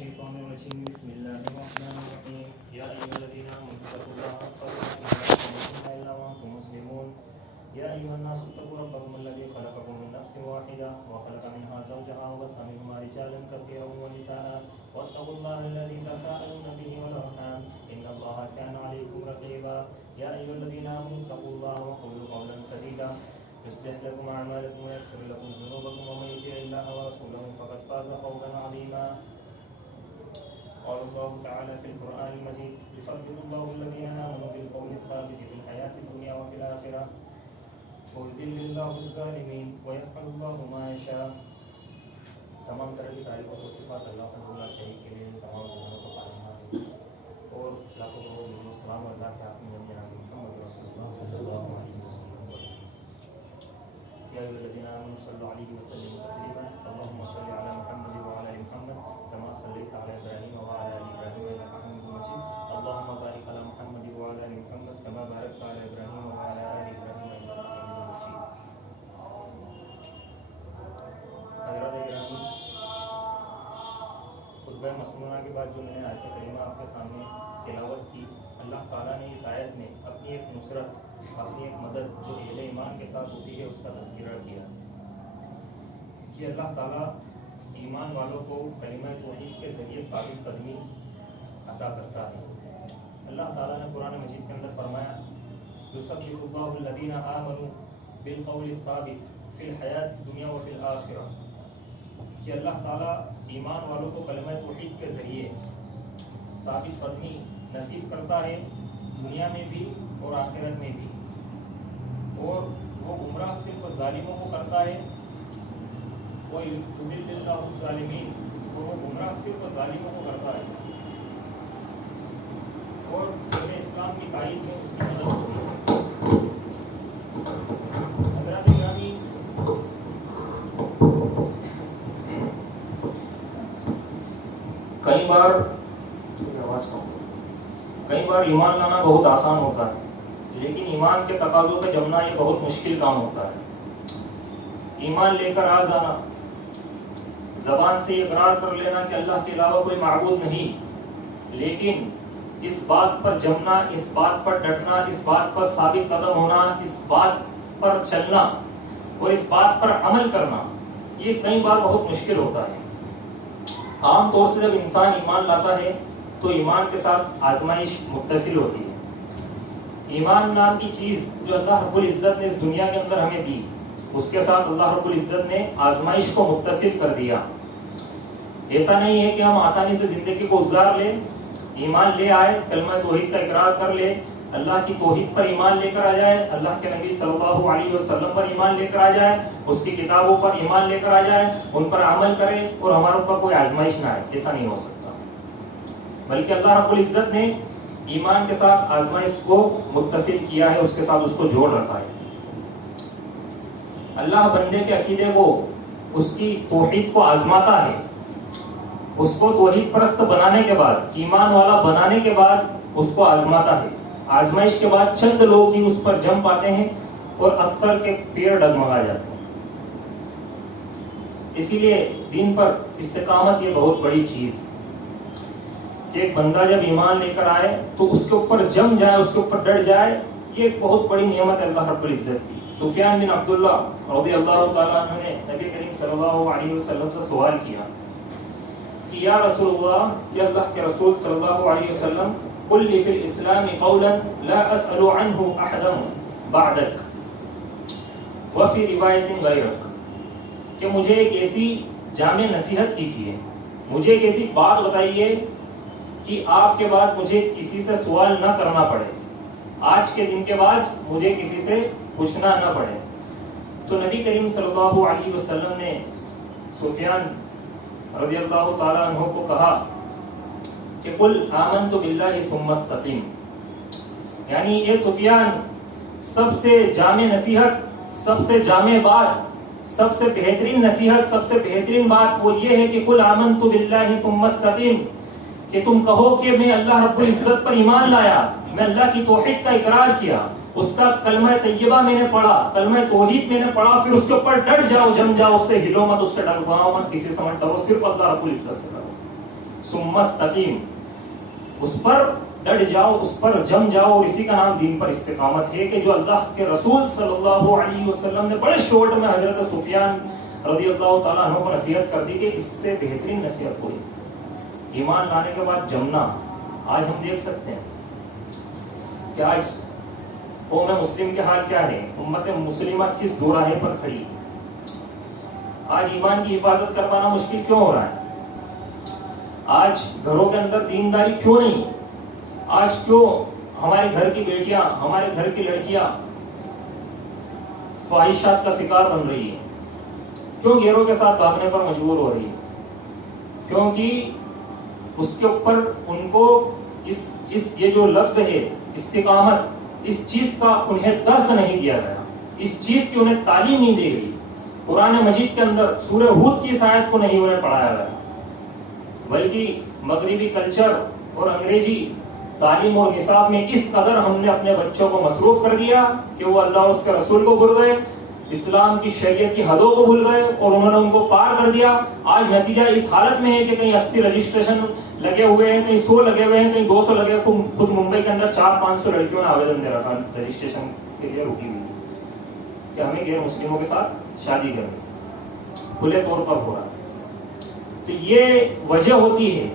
الشيطان الرجيم بسم الله الرحمن الرحيم يا أيها الذين آمنوا اتقوا الله حق تقاته ولا تموتن إلا وأنتم مسلمون يا أيها الناس اتقوا ربكم الذي خلقكم من نفس واحدة وخلق منها زوجها وبث منهما رجالا كثيرا ونساء واتقوا الله الذي تساءلون به والأرحام إن الله كان عليكم رقيبا يا أيها الذين آمنوا اتقوا الله وقولوا قولا سديدا يصلح لكم أعمالكم ويغفر لكم ذنوبكم ومن يطع الله ورسوله فقد فاز فوزا عظيما. قال الله تعالى في القرآن المجيد يثبت الله الذين آمنوا بالقول الثابت في الحياة الدنيا وفي الآخرة ويذل الله الظالمين ويفعل الله ما يشاء. تمام طرح کی تعریف و صفات اللہ تعالیٰ شریک کے لیے تمام گناہوں کو پالنا اور لاکھوں کروڑ سلام اللہ کے آپ میں جناب محمد رسول اللہ صلی اللہ علیہ وسلم. يا أيها الذين آمنوا صلوا عليه وسلموا تسليما اللهم صل على محمد وعلى آل محمد كما صليت على إبراهيم وعلى آل إبراهيم إنك حميد مجيد اللهم بارك على محمد وعلى آل محمد كما باركت على إبراهيم وعلى آل إبراهيم إنك حميد مجيد. حضرات گرامی، خطبہ مسنونہ کے بعد جو میں نے آیت کریمہ آپ کے سامنے تلاوت کی، اللہ تعالیٰ نے اس آیت میں اپنی ایک نصرت، اپنی ایک مدد جو اہل ایمان کے ساتھ ہوتی ہے اس کا تذکرہ کیا کہ اللہ تعالیٰ ایمان والوں کو کلمہ توحید کے ذریعے ثابت قدمی عطا کرتا ہے. اللہ تعالیٰ نے قرآن مجید کے اندر فرمایا یثبت اللہ الذین آمنوا بالقول الثابت فی الحیات الدنیا وفی الآخرہ، کہ اللہ تعالیٰ ایمان والوں کو کلمہ توحید کے ذریعے ثابت قدمی نصیب کرتا ہے دنیا میں بھی اور آخرت میں بھی، اور وہ گمراہ صرف ظالموں کو کرتا ہے. وَيُضِلُّ اللَّهُ الظَّالِمِينَ، اور وہ گمراہ صرف ظالموں کو کرتا ہے اور دین اسلام کی تائید میں اس کی مدد ہوتی ہے. حضرات گرامی، کئی بار ایمان لانا بہت آسان ہوتا ہے، لیکن ایمان کے تقاضوں پہ جمنا یہ بہت مشکل کام ہوتا ہے. ایمان لے کر آ جانا، زبان سے اقرار کر لینا کہ اللہ کے علاوہ کوئی معبود نہیں، لیکن اس بات پر جمنا، اس بات پر ڈٹنا، اس بات پر ثابت قدم ہونا، اس بات پر چلنا اور اس بات پر عمل کرنا، یہ کئی بار بہت مشکل ہوتا ہے. عام طور سے جب انسان ایمان لاتا ہے تو ایمان کے ساتھ آزمائش متصل ہوتی ہے. ایمان نام کی چیز جو اللہ رب العزت نے اس دنیا کے اندر ہمیں دی، اس کے ساتھ اللہ رب العزت نے آزمائش کو متصل کر دیا. ایسا نہیں ہے کہ ہم آسانی سے زندگی کو گزار لیں، ایمان لے آئے، کلمہ توحید کا اقرار کر لے، اللہ کی توحید پر ایمان لے کر آ جائے، اللہ کے نبی صلی اللہ علیہ وسلم پر ایمان لے کر آ جائے، اس کی کتابوں پر ایمان لے کر آ جائے، ان پر عمل کرے اور ہمارے اوپر کوئی آزمائش نہ آئے. ایسا نہیں ہو سکتا، بلکہ اللہ رب العزت نے ایمان کے ساتھ آزمائش کو متصل کیا ہے، اس کے ساتھ اس کو جوڑ رکھا ہے. اللہ بندے کے عقیدے کو، اس کی توحید کو آزماتا ہے. اس کو توحید پرست بنانے کے بعد، ایمان والا بنانے کے بعد اس کو آزماتا ہے. آزمائش کے بعد چند لوگ ہی اس پر جم پاتے ہیں اور اکثر کے پیر ڈگمگا جاتے ہیں. اسی لیے دین پر استقامت یہ بہت بڑی چیز کہ ایک بندہ جب ایمان لے کر آئے تو اس کے اوپر جم جائے، اس کے اوپر ڈٹ جائے، یہ ایک بہت بڑی نعمت ہے اللہ رب العزت کی. سفیان بن عبداللہ رضی اللہ تعالیٰ عنہ نے نبی کریم صلی اللہ علیہ وسلم سے سوال کیا کہ یا رسول اللہ، یا اللہ کے رسول صلی اللہ علیہ وسلم، قل لی فی الاسلام قولا لا اسأل عنہ احدا بعدک وفی روایت غیرک، کہ مجھے ایک ایسی جامع نصیحت کیجیے، مجھے ایک ایسی بات بتائیے کہ آپ کے بعد مجھے کسی سے سوال نہ کرنا پڑے، آج کے دن کے بعد مجھے کسی سے پوچھنا نہ پڑے. تو نبی کریم صلی اللہ علیہ وسلم نے سفیان رضی اللہ تعالیٰ عنہ کو کہا کہ قل آمنت باللہ ثم استقیم، یعنی اے سفیان، سب سے جامع نصیحت، سب سے جامع بات، سب سے بہترین نصیحت، سب سے بہترین بات وہ یہ ہے کہ قل آمنت باللہ ثم استقیم، کہ تم کہو کہ میں اللہ رب العزت پر ایمان لایا، میں اللہ کی توحید کا اقرار کیا، اس کا کلمہ طیبہ میں نے پڑھا، کلمہ توحید میں نے پڑھا، پھر اس کے اوپر ڈٹ جاؤ، جم جاؤ، اس سے ہلو مت، اس سے ڈگمگاؤ مت، کسی سے مت ڈرو، صرف اللہ رب العزت سے ڈرو. ثم استقیم، اس پر ڈٹ جاؤ، اس پر جم جاؤ، اور اسی کا نام دین پر استقامت ہے کہ جو اللہ کے رسول صلی اللہ علیہ وسلم نے بڑے شارٹ میں حضرت سفیان رضی اللہ تعالیٰ عنہ کو نصیحت کر دی کہ اس سے بہترین نصیحت ہوئی ایمان لانے کے بعد جمنا۔ آج ہم دیکھ سکتے ہیں کہ آج قوم مسلم کے حال کیا ہے، امت مسلمہ کس دوراہے پر کھڑی۔ آج ایمان کی حفاظت کر پانا مشکل کیوں ہو رہا ہے؟ آج گھروں کے اندر دینداری کیوں نہیں؟ آج کیوں ہمارے گھر کی بیٹیاں، ہمارے گھر کی لڑکیاں فواہشات کا شکار بن رہی ہے؟ کیوں غیروں کے ساتھ بھاگنے پر مجبور ہو رہی ہے؟ کیونکہ اس کے اوپر ان کو یہ جو لفظ ہے استقامت، اس چیز کا انہیں درس نہیں دیا گیا، اس چیز کی انہیں تعلیم نہیں دی گئی۔ قرآن مجید کے اندر سورہ ہود کی اس آیت کو نہیں انہیں پڑھایا گیا، بلکہ مغربی کلچر اور انگریزی تعلیم اور نصاب میں اس قدر ہم نے اپنے بچوں کو مصروف کر دیا کہ وہ اللہ اور اس کے رسول کو بھول گئے، اسلام کی شریعت کی حدوں کو بھول گئے، اور انہوں نے ان کو پار کر دیا۔ آج نتیجہ اس حالت میں ہے کہ کہیں 80 رجسٹریشن لگے ہوئے ہیں، کہیں 100 لگے ہوئے ہیں، کہیں 200 لگے ہوئے۔ خود ممبئی کے اندر 400-500 لڑکیوں نے آویدن دے رکھا رجسٹریشن کے لیے رکی ہوئی کہ ہمیں غیر مسلموں کے ساتھ شادی کرنی، کھلے طور پر ہو رہا۔ تو یہ وجہ ہوتی ہے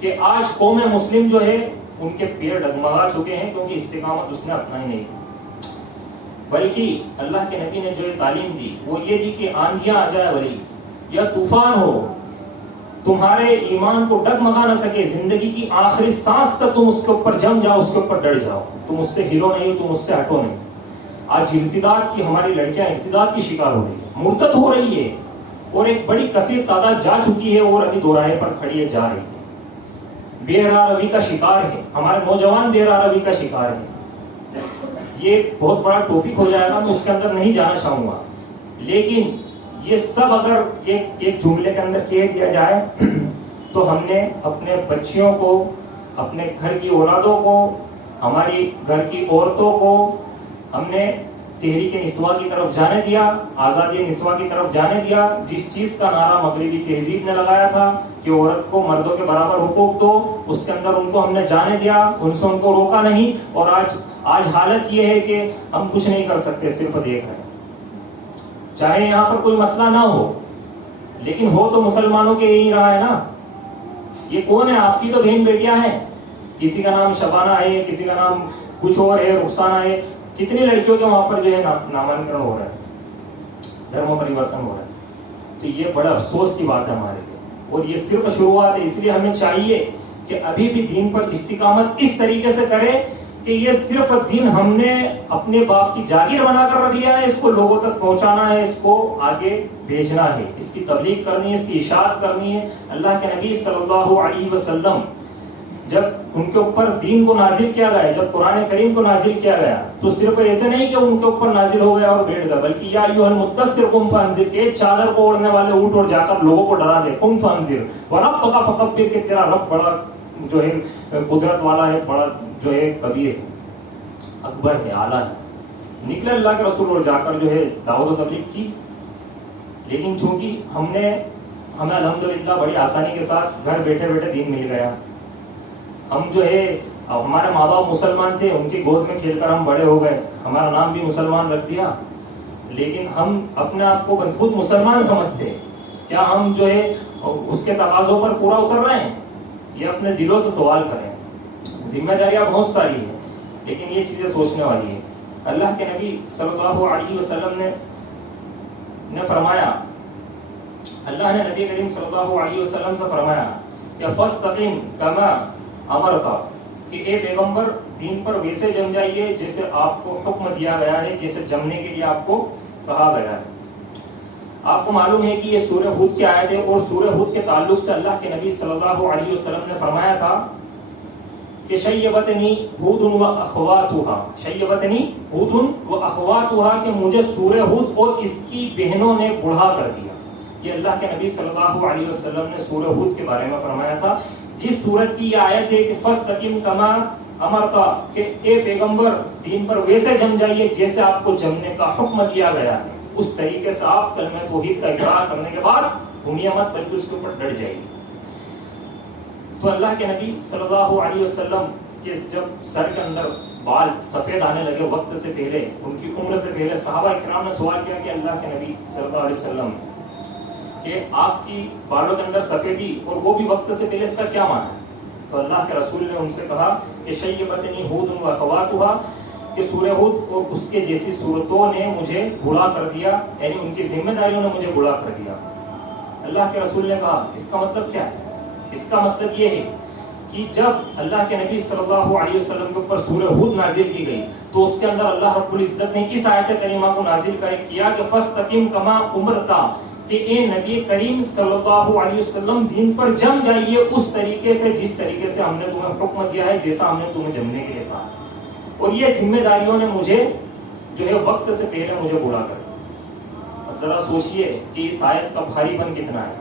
کہ آج قوم مسلم جو ہے ان کے پیر ڈگمگا چکے ہیں، کیونکہ استقامت اس نے اپنائی نہیں، بلکہ اللہ کے نبی نے جو یہ تعلیم دی وہ یہ دی کہ آندھیاں آ جائے ولی یا طوفان ہو، تمہارے ایمان کو ڈگمگا نہ سکے، زندگی کی آخری سانس تک تم اس کے اوپر جم جاؤ، اس کے اوپر ڈٹ جاؤ، تم اس سے ہلو نہیں، تم اس سے ہٹو نہیں۔ آج ارتداد کی ہماری لڑکیاں ارتداد کی شکار ہو رہی ہے، مرتد ہو رہی ہے، اور ایک بڑی کثیر تعداد جا چکی ہے اور ابھی دوراہے پر کھڑی ہے، جا رہی ہے، بے راہ روی کا شکار ہے، ہمارے نوجوان بے راہ روی کا شکار ہے۔ یہ بہت بڑا ٹاپک ہو جائے گا، میں اس کے اندر نہیں جانا چاہوں گا، لیکن یہ سب اگر ایک جملے کے اندر کہہ دیا جائے تو ہم نے اپنے بچیوں کو، اپنے گھر کی اولادوں کو، ہماری گھر کی عورتوں کو ہم نے تحریک نسواں کی طرف جانے دیا، آزادی نسواں کی طرف جانے دیا، جس چیز کا نعرہ مغربی تہذیب نے لگایا تھا کہ عورت کو مردوں کے برابر حقوق دو، اس کے اندر ان کو ہم نے جانے دیا، ان سے ان کو روکا نہیں، اور آج حالت یہ ہے کہ ہم کچھ نہیں کر سکتے، صرف دیکھ رہے ہیں۔ چاہے یہاں پر کوئی مسئلہ نہ ہو، لیکن ہو تو مسلمانوں کے یہی رہا ہے نا۔ یہ کون ہے؟ آپ کی تو بہن بیٹیاں ہیں، کسی کا نام شبانہ ہے، کسی کا نام کچھ اور ہے، رخسانہ ہے، کتنی لڑکیوں کے وہاں پر جو ہے نامانکرن ہو رہا ہے، دھرم پریورتن ہو رہا ہے۔ تو یہ بڑا افسوس کی بات ہے ہمارے لیے، اور یہ صرف شروعات ہے۔ اس لیے ہمیں چاہیے کہ ابھی بھی دین پر استقامت اس طریقے سے کریں کہ یہ صرف دین ہم نے اپنے باپ کی جاگیر بنا کر رکھ لیا ہے، اس کو لوگوں تک پہنچانا ہے، اس کو آگے بھیجنا ہے، اس کی تبلیغ کرنی ہے، اس کی اشاعت کرنی ہے۔ اللہ کے نبی صلی اللہ علیہ وسلم جب ان کے اوپر دین کو نازل کیا گیا، جب قرآن کریم کو نازل کیا گیا، تو صرف ایسے نہیں کہ ان کے اوپر نازل ہو گیا اور بیٹھ گیا، بلکہ یا ایھا المدثر قم فانذر، کہ چادر کو اوڑھنے والے اٹھ اور جا کر لوگوں کو ڈرا دے، قم فانذر وربک فکبر، کہ تیرا رب بڑا جو ہے قدرت والا ہے، بڑا جو ہے کبیر اکبر ہے، اعلیٰ ہے۔ نکلے اللہ کے رسول اور جا کر جو ہے دعوت و تبلیغ کی، لیکن چونکہ ہمیں الحمدللہ بڑی آسانی کے ساتھ گھر بیٹھے بیٹھے دین مل گیا، ہم جو ہے ہمارے ماں باپ مسلمان تھے، ان کی گود میں کھیل کر ہم بڑے ہو گئے، ہمارا نام بھی مسلمان رکھ دیا، لیکن ہم اپنے آپ کو مضبوط مسلمان سمجھتے ہیں، کیا ہم جو ہے اس کے تقاضوں پر پورا اتر رہے ہیں؟ یہ اپنے دلوں سے سوال کریں۔ ذمہ داریاں بہت ساری ہیں، لیکن یہ چیزیں سوچنے والی ہیں۔ اللہ کے نبی صلی اللہ علیہ وسلم نے فرمایا، اللہ نے نبی کریم صلی اللہ علیہ وسلم سے فرمایا کہ فاستقم کما امرتا، کہ اے پیغمبر دین پر ویسے جم جائیے جیسے آپ کو حکم دیا گیا ہے، جیسے جمنے کے لیے آپ کو کہا گیا ہے۔ آپ کو معلوم ہے کہ یہ سورہ ہود کی آیت ہے، اور سورہ ہود کے تعلق سے اللہ کے نبی صلی اللہ علیہ وسلم نے فرمایا تھا کہ شیبتنی ہود و اخواتھا، شیبتنی ہود و اخواتھا، کہ مجھے سورہ ہود اور اس کی بہنوں نے بڑھا کر دیا۔ یہ اللہ کے نبی صلی اللہ علیہ وسلم نے سورہ ہود کے بارے میں فرمایا تھا، جس سورت کی یہ آیت ہے کہ فاستقم کما امرتا، کہ اے پیغمبر دین پر ویسے جم جائیے جیسے آپ کو جمنے کا حکم دیا گیا ہے، اس طریقے سے آپ کلمہ توحید کا اقرار کرنے کے بعد گھومیے مت، بلکہ اس کے اوپر ڈٹ جائیے۔ تو اللہ کے نبی صلی اللہ علیہ وسلم کے جب سر کے اندر بال سفید آنے لگے وقت سے پہلے، ان کی عمر سے پہلے، صحابہ اکرام نے سوال کیا کہ اللہ کے نبی صلی اللہ علیہ وسلم کہ آپ کی بالوں کے اندر سفیدی اور وہ بھی وقت سے پہلے، اس کا کیا معنی ہے؟ تو اللہ کے رسول نے ان سے کہا کہ شیبتنی ہود و اخواتھا، کہ سورہ ہود اور اس کے جیسی صورتوں نے مجھے بوڑھا کر دیا، یعنی ان کی ذمہ داریوں نے مجھے بوڑھا کر دیا۔ اللہ کے رسول نے کہا اس کا مطلب کیا ہے؟ اس کا مطلب یہ ہے کہ جب اللہ کے نبی صلی اللہ علیہ وسلم کے اوپر سورہ ہود نازل کی گئی تو اس کے اندر اللہ رب العزت نے اس آیت کریمہ کو نازل کیا کہ فاستقم کما امرتا، کہ اے نبی کریم صلی اللہ علیہ وسلم دین پر جم جائیے اس طریقے سے جس طریقے سے ہم نے تمہیں حکم دیا ہے، جیسا ہم نے تمہیں جمنے کے لیے کہا، اور یہ ذمہ داریوں نے مجھے جو ہے وقت سے پہلے مجھے بوڑھا کر دیا۔ اب ذرا سوچئے کہ اس آیت کا بھاری پن کتنا ہے۔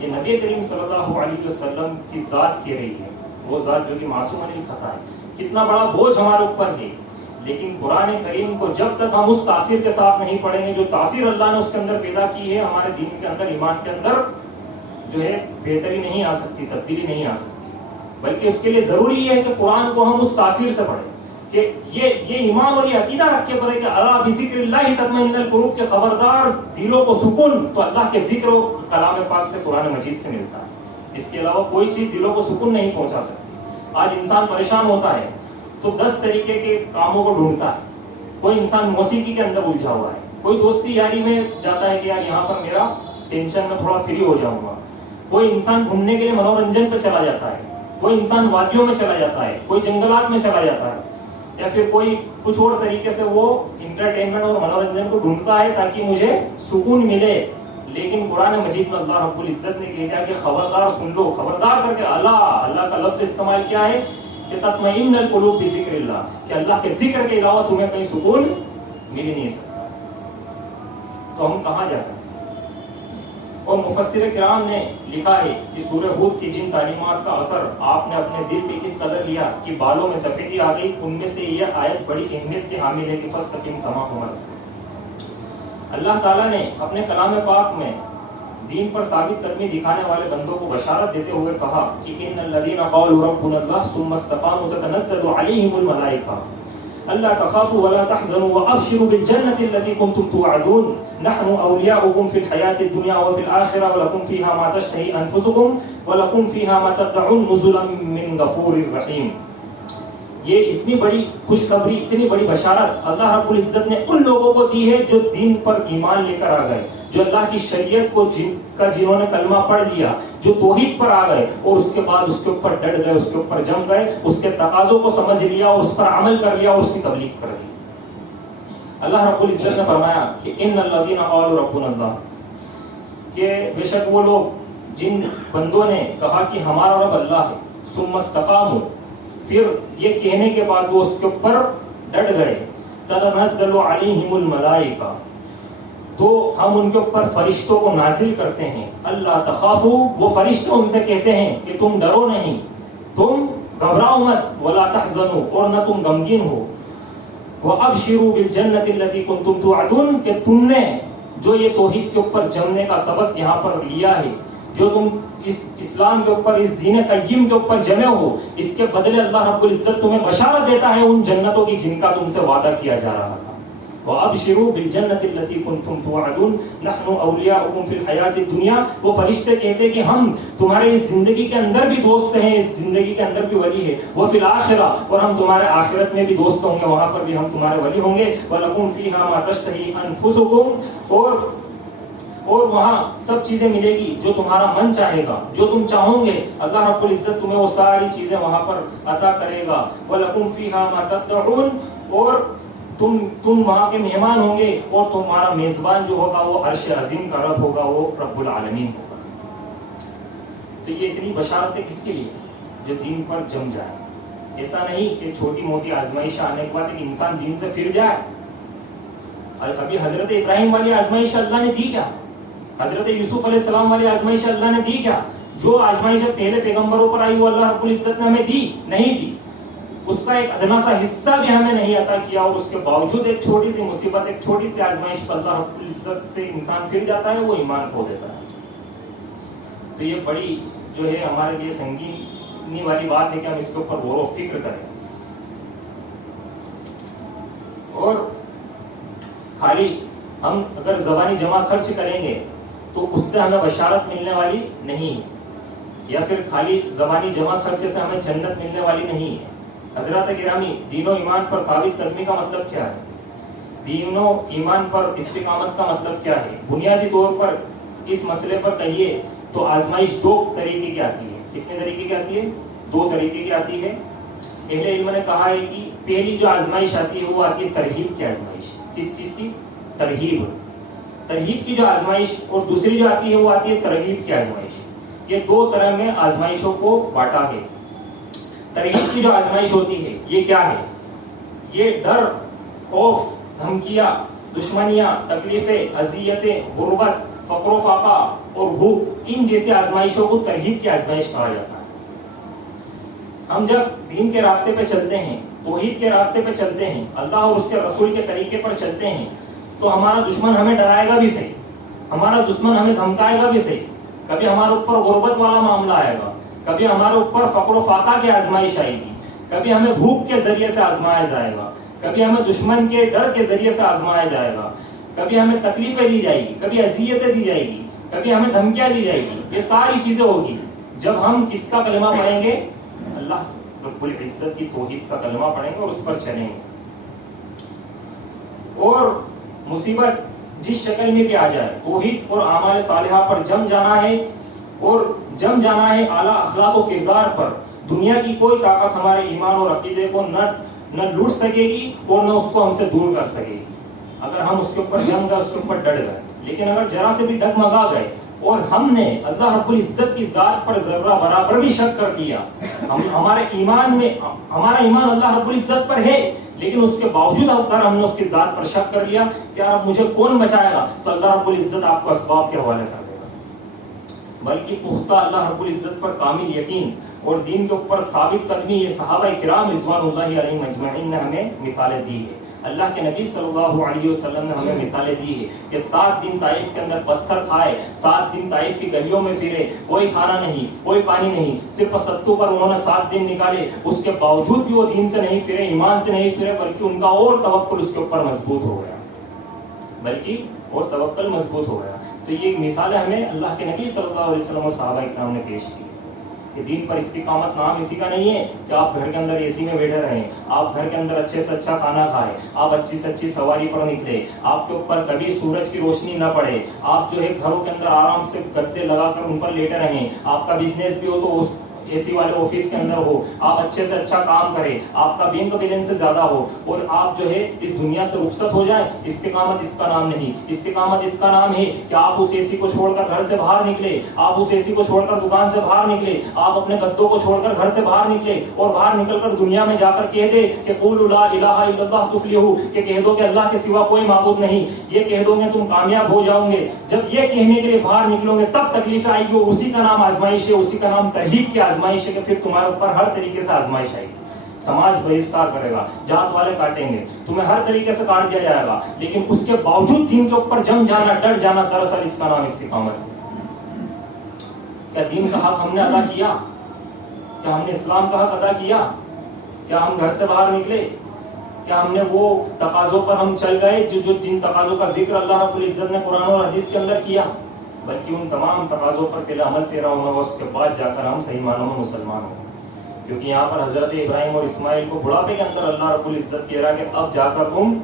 یہ نبی کریم صلی اللہ علیہ وسلم کی ذات کہہ رہی ہے، وہ ذات جو کہ معصوم نہیں خطا ہے، کتنا بڑا بوجھ ہمارے اوپر ہے۔ لیکن قرآن کریم کو جب تک ہم اس تاثیر کے ساتھ نہیں پڑھیں گے جو تاثیر اللہ نے اس کے اندر پیدا کی ہے، ہمارے دین کے اندر، ایمان کے اندر جو ہے بہتری نہیں آ سکتی، تبدیلی نہیں آ سکتی، بلکہ اس کے لیے ضروری ہے کہ قرآن کو ہم اس تاثیر سے پڑھیں، کہ یہ ایمان اور یہ عقیدہ رکھ کے پڑھیں کہ الا بذکر اللہ تطمئن القلوب، کے خبردار دلوں کو سکون تو اللہ کے ذکر و کلام پاک سے، قرآن مجید سے ملتا ہے۔ اس کے علاوہ کوئی چیز دلوں کو سکون نہیں پہنچا سکتی۔ آج انسان پریشان ہوتا ہے تو 10 طریقے کے کاموں کو ڈھونڈتا ہے۔ کوئی انسان موسیقی کے اندر الجھا ہوا ہے، کوئی دوستی یاری میں جاتا ہے کہ یار یہاں پر میرا ٹینشن میں تھوڑا فری ہو جاؤں گا، کوئی انسان گھومنے کے لیے منورنجن پہ چلا جاتا ہے، کوئی انسان وادیوں میں چلا جاتا ہے، کوئی جنگلات میں چلا جاتا ہے، یا پھر کوئی کچھ اور طریقے سے وہ انٹرٹینمنٹ اور منورنجن کو ڈھونڈتا ہے تاکہ مجھے سکون ملے۔ لیکن قرآن مجید میں اللہ رب العزت نے کہا کہ خبردار سن لو، خبردار کر کے اللہ کا لفظ استعمال کیا ہے کہ تطمئن القلوب بذکر اللہ، کہ اللہ کے ذکر کے علاوہ تمہیں کہیں سکون مل ہی نہیں سکتا۔ تو ہم کہاں جاتے ہیں؟ اور مفسر کرام نے لکھا ہے کہ سورہ ہود کی جن تعلیمات کا اثر آپ نے اپنے دل پہ اس قدر لیا کہ بالوں میں سفیدی آ گئی، ان میں سے یہ آیت بڑی اہمیت کے حامل ہے کہ فاستقم کما امرت۔ اللہ تعالیٰ نے اپنے کلام پاک میں دین پر ثابت قدمی دکھانے والے بندوں کو بشارت دیتے ہوئے کہا کہ ان الذین قالوا ربنا اللہ ثم استقاموا تتنزل علیہم الملائکہ الا تخافوا ولا تحزنوا وابشروا بالجنة التي كنتم توعدون نحن اولیاؤکم فی الحیاة الدنیا وفی الآخرہ ولکم فیہا ما تشتہی انفسکم ولکم فیہا ما تدعون نزلا من غفور رحیم۔ یہ اتنی بڑی خوشخبری، اتنی بڑی بشارت اللہ رب العزت نے ان لوگوں کو دی ہے جو دین پر ایمان لے کر آ گئے، جو اللہ کی شریعت کو جنہوں نے کلمہ پڑھ لیا، جو توحید پر آ گئے اور اس کے بعد اس کے اوپر ڈٹ گئے، اس کے اوپر جم گئے، اس کے تقاضوں کو سمجھ لیا اور اس پر عمل کر لیا اور اس کی تبلیغ کر دی۔ اللہ رب العزت نے فرمایا کہ ان الذین قالوا ربنا اللہ، کہ بے شک وہ لوگ جن بندوں نے کہا کہ ہمارا رب اللہ ہے، ثم استقاموا، پھر یہ کہنے کے بعد وہ اس کے اوپر ڈٹ گئے، تتنزل علیہم الملائکہ، تو ہم ان کے اوپر فرشتوں کو نازل کرتے ہیں، اللہ تخافوا، وہ فرشتے ان سے کہتے ہیں کہ تم ڈرو نہیں، تم گھبراؤ مت، ولا تحزنوا، اور نہ تم غمگین ہو، وابشروا بالجنۃ التي كنتم توعدون، کہ تم نے جو یہ توحید کے اوپر جمنے کا سبق یہاں پر لیا ہے، جو تم اس اسلام کے اوپر، اس دین قیم کے اوپر جمے ہو، اس کے بدلے اللہ رب العزت تمہیں بشارت دیتا ہے ان جنتوں کی جن کا تم سے وعدہ کیا جا رہا تھا۔ وَأَبْشِرُوا بِالْجَنَّةِ الَّتِي كُنْتُمْ تُوعَدُونَ نَحْنُ أَوْلِيَاؤُكُمْ فِي الْحَيَاةِ الدُّنْيَا، وہ فرشتے کہتے کہ ہم تمہارے اس زندگی کے اندر بھی دوست ہیں، اس زندگی کے اندر بھی ولی ہے، وَفِي الْآخِرَةِ، اور ہم تمہارے آخرت میں بھی دوست ہوں گے، وہاں پر بھی ہم تمہارے ولی ہوں گے، وَلَكُمْ فِيهَا مَا تَشْتَهِي أَنفُسُكُمْ، اور وہاں سب چیزیں ملے گی جو تمہارا من چاہے گا، جو تم چاہو گے اللہ رب العزت تمہیں وہ ساری چیزیں وہاں پر عطا کرے گا، وَلَكُمْ فِيهَا مَا تَدَّعُونَ، اور تم وہاں کے مہمان ہوں گے اور تمہارا میزبان جو ہوگا وہ عرش عظیم کا رب ہوگا، وہ رب العالمین ہوگا۔ تو یہ اتنی بشارتیں کس کے لیے؟ جو دین پر جم جائے۔ ایسا نہیں کہ چھوٹی موٹی آزمائش آنے کے بعد ایک انسان دین سے پھر جائے۔ ابھی حضرت ابراہیم والی آزمائش اللہ نے دی کیا؟ حضرت یوسف علیہ السلام والی آزمائش اللہ نے دی کیا؟ جو آزمائش پہلے پیغمبروں پر آئی وہ اللہ رب العزت نے ہمیں دی نہیں دی، اس کا ایک ادنا سا حصہ بھی ہمیں نہیں عطا کیا، اور اس کے باوجود ایک چھوٹی سی مصیبت، ایک چھوٹی سی آزمائش پر اللہ رب العزت سے انسان پھر جاتا ہے، وہ ایمان کھو دیتا ہے۔ تو یہ بڑی جو ہے ہمارے لیے سنگین سوچنے والی بات ہے کہ ہم اس کے اوپر غور و فکر کریں. اور خالی ہم اگر زبانی جمع خرچ کریں گے تو اس سے ہمیں بشارت ملنے والی نہیں ہے، یا پھر خالی زبانی جمع خرچ سے ہمیں جنت ملنے والی نہیں ہے. حضرات گرامی، دین و ایمان پر ثابت قدمی کا مطلب کیا ہے؟ دین و ایمان پر استقامت کا مطلب کیا ہے؟ بنیادی طور پر اس مسئلے پر کہیے تو آزمائش دو طریقے کی آتی ہے. کتنے طریقے کی آتی ہے؟ دو طریقے کی آتی ہے. اہل علم نے کہا ہے کہ پہلی جو آزمائش آتی ہے وہ آتی ہے ترغیب کی آزمائش. کس چیز کی؟ ترغیب کی جو آزمائش. اور دوسری جو آتی ہے وہ آتی ہے ترغیب کی آزمائش. یہ دو طرح میں آزمائشوں کو بانٹا ہے. ترغیب کی جو آزمائش ہوتی ہے یہ کیا ہے؟ یہ ڈر، خوف، دھمکیاں، دشمنیاں، تکلیفیں، اذیتیں، غربت، فقر و فاقہ اور بھوک، ان جیسی آزمائشوں کو ترغیب کی آزمائش کہا جاتا ہے. ہم جب دین کے راستے پہ چلتے ہیں، توحید کے راستے پہ چلتے ہیں، اللہ اور اس کے رسول کے طریقے پر چلتے ہیں، تو ہمارا دشمن ہمیں ڈرائے گا بھی صحیح، ہمارا دشمن ہمیں دھمکائے گا بھی صحیح. کبھی ہمارے اوپر غربت والا معاملہ آئے گا، کبھی ہمارے اوپر فقر و فاقہ کی آزمائش آئے گی، کبھی ہمیں بھوک کے ذریعے سے آزمایا جائے گا، کبھی ہمیں دشمن کے ڈر کے ذریعے سے آزمایا جائے گا، کبھی ہمیں تکلیفیں دی جائے گی، کبھی اذیتیں دی جائے گی، کبھی ہمیں دھمکیاں دی جائے گی. یہ ساری چیزیں ہوگی جب ہم کس کا کلمہ پڑھیں گے؟ اللہ رب العزت کی توحید کا کلمہ پڑھیں گے اور اس پر چلیں گے. اور مصیبت جس شکل میں بھی آ جائے، توحید اور اعمال صالحہ پر جم جانا ہے، اور جم جانا ہے اعلیٰ اخلاق و کردار پر. دنیا کی کوئی طاقت ہمارے ایمان اور عقیدے کو نہ لوٹ سکے گی اور نہ اس کو ہم سے دور کر سکے گی، اگر ہم اس کے اوپر جم گئے، اس کے اوپر ڈٹ گئے. لیکن اگر ذرا سے بھی ڈگمگا گئے اور ہم نے اللہ رب العزت کی ذات پر ذرہ برابر بھی شک کر دیا، ہمارا ایمان اللہ رب العزت پر ہے، لیکن اس کے باوجود اگر ہم نے اس کی ذات پر شک کر لیا کہ اب مجھے کون بچائے گا، تو اللہ رب العزت آپ کو اسباب کے حوالے کر دے گا. بلکہ پختہ اللہ رب العزت پر کامل یقین اور دین کے اوپر ثابت قدمی یہ صحابہ کرام رضوان اللہ علیہم اجمعین نے ہمیں مثالیں دی ہے. اللہ کے نبی صلی اللہ علیہ وسلم نے ہمیں مثالیں دی ہے کہ 7 دن طائف کے اندر پتھر کھائے، 7 دن طائف کی گلیوں میں پھرے، کوئی کھانا نہیں، کوئی پانی نہیں، صرف ستو پر انہوں نے 7 دن نکالے. اس کے باوجود بھی وہ دین سے نہیں پھرے، ایمان سے نہیں پھرے، بلکہ ان کا اور توکل اس کے اوپر مضبوط ہو گیا، تو یہ مثالیں ہمیں اللہ کے نبی صلی اللہ علیہ وسلم اور صحابہ کرام نے پیش کی. کہ دین پر استقامت نام اسی کا نہیں ہے کہ آپ گھر کے اندر اے سی میں بیٹھے رہیں، آپ گھر کے اندر اچھے سے اچھا کھانا کھائیں، آپ اچھی سے اچھی سواری پر نکلے، آپ کے اوپر کبھی سورج کی روشنی نہ پڑے، آپ جو ہے گھروں کے اندر آرام سے گدے لگا کر ان پر لیٹے رہیں، آپ کا بزنس بھی ہو تو اس اے سی والے آفس کے اندر ہو، آپ اچھے سے اچھا کام کریں، آپ کا بینک بیلنس سے زیادہ ہو، اور آپ جو ہے اس دنیا سے رخصت ہو جائیں. استقامت اس کا نام نہیں. استقامت اس کا نام ہے کہ آپ اس اے سی کو چھوڑ کر گھر سے باہر نکلے، آپ اس اے سی کو چھوڑ کر دکان سے باہر نکلے، آپ اپنے گدوں کو چھوڑ کر گھر سے باہر نکلے اور باہر نکل کر دنیا میں جا کر کہہ دے کہ قولوا لا الہ الا اللہ تفلحوا، کہ کہہ دو کہ اللہ کے سوا کوئی معبود نہیں، یہ کہہ دو گے تم کامیاب ہو جاؤ گے. جب یہ کہنے کے لیے باہر نکلو گے تب تکلیف آئے گی، اور اسی کا نام آزمائش ہے، اسی کا نام ترغیب کی آزمائش ہے کہ پھر تمہارے اوپر ہر طریقے سے آزمائش آئے گی. سماج بہشتار کرے گا، جات والے کاٹیں گے، تمہیں ہر طریقے سے کاٹ دیا جائے گا، لیکن اس کے باوجود دین کے اوپر جم جانا، ڈٹ جانا، دراصل اس کا نام استقامت ہے. کیا دین کا حق ہم نے ادا کیا؟ کیا ہم نے اسلام کا حق ادا کیا؟ کیا ہم گھر سے باہر نکلے؟ کیا ہم نے وہ تقاضوں پر ہم چل گئے جو جن تقاضوں کا ذکر اللہ رب العزت نے قرآن اور حدیث کے اندر کیا؟ بلکہ ان تمام تقاضوں پر پہلے عمل پیرا ہونا، اس کے بعد جا کر ہم صحیح معنوں میں مسلمان ہوں. کیونکہ یہاں پر حضرت ابراہیم اور اسماعیل کو بڑھاپے کے اندر اللہ رب العزت کہہ رہا کہ اب جا کر تم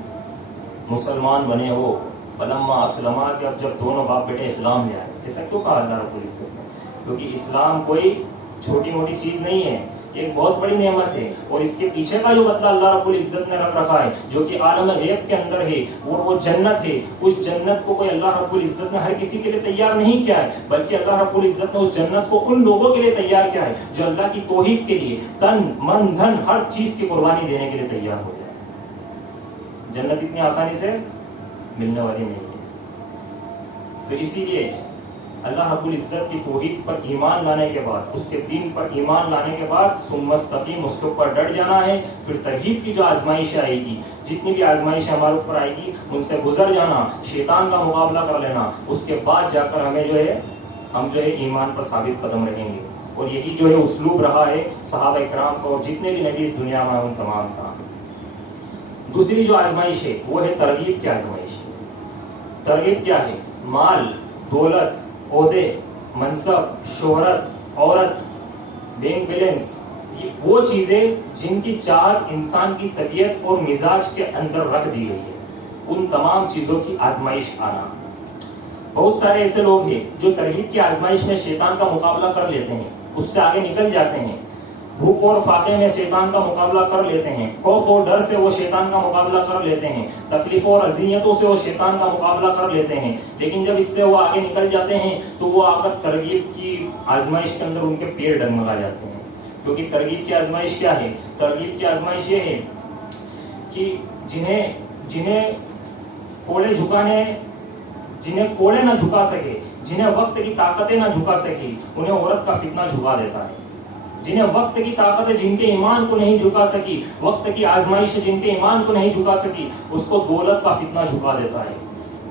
مسلمان بنے ہو. فلما اسلما، کہ اب جب دونوں باپ بیٹے اسلام لے آئے. ایسا کیوں کہا اللہ رب العزت نے؟ کیونکہ اسلام کوئی چھوٹی موٹی چیز نہیں ہے، ایک بہت بڑی نعمت ہے، اور اس کے پیچھے کا جو بدلہ اللہ رب العزت نے رکھ رکھا ہے جو کہ عالم غیب کے اندر ہے، وہ جنت ہے. اس جنت کو کوئی اللہ رب العزت نے ہر کسی کے لیے تیار نہیں کیا ہے، بلکہ اللہ رب العزت نے اس جنت کو ان لوگوں کے لیے تیار کیا ہے جو اللہ کی توحید کے لیے تن من دھن ہر چیز کی قربانی دینے کے لیے تیار ہو جائے. جنت اتنی آسانی سے ملنے والی نہیں ہے. تو اسی لیے اللہ رب العزت کی توحید پر ایمان لانے کے بعد، اس کے دین پر ایمان لانے کے بعد ثم استقیم، اس کے اوپر ڈٹ جانا ہے. پھر ترغیب کی جو آزمائش آئے گی، جتنی بھی آزمائش ہمارے اوپر آئے گی ان سے گزر جانا، شیطان کا مقابلہ کر لینا. اس کے بعد جا کر ہم جو ہے ایمان پر ثابت قدم رہیں گے. اور یہی جو ہے اسلوب رہا ہے صحابہ کرام کا اور جتنے بھی نبی اس دنیا میں ان تمام کا. دوسری جو آزمائش ہے وہ ہے ترغیب کی آزمائش. ترغیب کیا ہے؟ مال، دولت، عہدے، منصب، شہرت، عورت، بینک بیلنس، یہ وہ چیزیں جن کی چاہت انسان کی طبیعت اور مزاج کے اندر رکھ دی گئی ہے، ان تمام چیزوں کی آزمائش آنا. بہت سارے ایسے لوگ ہیں جو ترغیب کی آزمائش میں شیطان کا مقابلہ کر لیتے ہیں، اس سے آگے نکل جاتے ہیں. بھوک اور فاقے میں شیطان کا مقابلہ کر لیتے ہیں، خوف اور ڈر سے وہ شیطان کا مقابلہ کر لیتے ہیں، تکلیفوں اور اذیتوں سے وہ شیطان کا مقابلہ کر لیتے ہیں. لیکن جب اس سے وہ آگے نکل جاتے ہیں تو وہ آ کر ترغیب کی آزمائش کے اندر ان کے پیر ڈگمگا جاتے ہیں. کیونکہ ترغیب کی آزمائش کیا ہے؟ ترغیب کی آزمائش یہ ہے کہ جنہیں کوڑے نہ جھکا سکے، جنہیں وقت کی طاقتیں نہ جھکا سکی، انہیں عورت کا فتنہ جھکا دیتا ہے. جنہیں وقت کی طاقتیں جن کے ایمان کو نہیں جھکا سکی، وقت کی آزمائش جن کے ایمان کو نہیں جھکا سکی، اس کو دولت کا فتنہ جھکا دیتا ہے.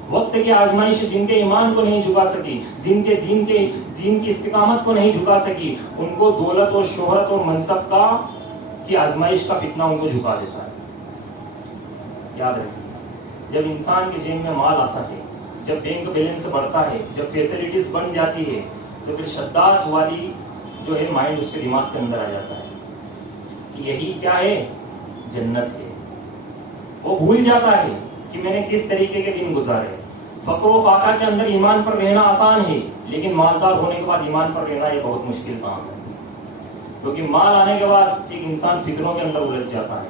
وقت کی آزمائش جن کے ایمان کو نہیں جھکا سکی، دین کی استقامت کو نہیں جھکا سکی، ان کو دولت اور شہرت اور منصب کی آزمائش کا فتنہ ان کو جھکا دیتا ہے. یاد رکھیں، جب انسان کے جیب میں مال آتا ہے، جب بینک بیلنس بڑھتا ہے، جب فیسلٹیز بن جاتی ہے، تو پھر شداد والی جو ہے مائنڈ اس کے دماغ کے اندر آ جاتا ہے کہ یہی کیا ہے؟ جنت ہے. وہ بھول جاتا ہے کہ میں نے کس طریقے کے دن گزارے. فقر و فاقہ کے اندر ایمان پر رہنا آسان ہے، لیکن مالدار ہونے کے بعد ایمان پر رہنا یہ بہت مشکل کام ہے. کیونکہ مال آنے کے بعد ایک انسان فتنوں کے اندر الجھ جاتا ہے،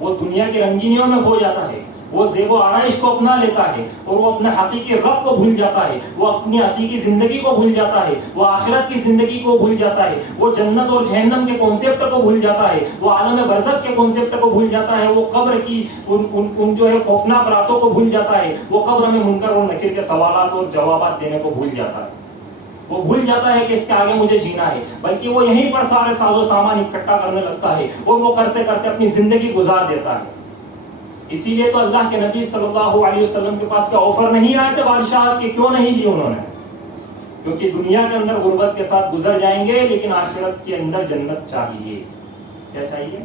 وہ دنیا کی رنگینیوں میں کھو جاتا ہے، وہ زیب و آرائش کو اپنا لیتا ہے اور وہ اپنے حقیقی رب کو بھول جاتا ہے، وہ اپنی حقیقی زندگی کو بھول جاتا ہے، وہ آخرت کی زندگی کو بھول جاتا ہے، وہ جنت اور جہنم کے کانسیپٹ کو بھول جاتا ہے، وہ عالم برزخ کے کانسیپٹ کو بھول جاتا ہے، وہ قبر کی ان جو ہے خوفناک راتوں کو بھول جاتا ہے، وہ قبر میں منکر اور نکیر کے سوالات اور جوابات دینے کو بھول جاتا ہے. وہ بھول جاتا ہے کہ اس کے آگے مجھے جینا ہے، بلکہ وہ یہیں پر سارے ساز و سامان اکٹھا کرنے لگتا ہے اور وہ کرتے کرتے اپنی زندگی گزار دیتا ہے. اسی لیے تو اللہ کے نبی صلی اللہ علیہ وسلم کے پاس کیا آفر نہیں آئے تھے بادشاہت کے؟ کیوں نہیں دی انہوں نے؟ کیونکہ دنیا کے اندر غربت کے ساتھ گزر جائیں گے، لیکن آخرت کے اندر جنت چاہیے. کیا چاہیے؟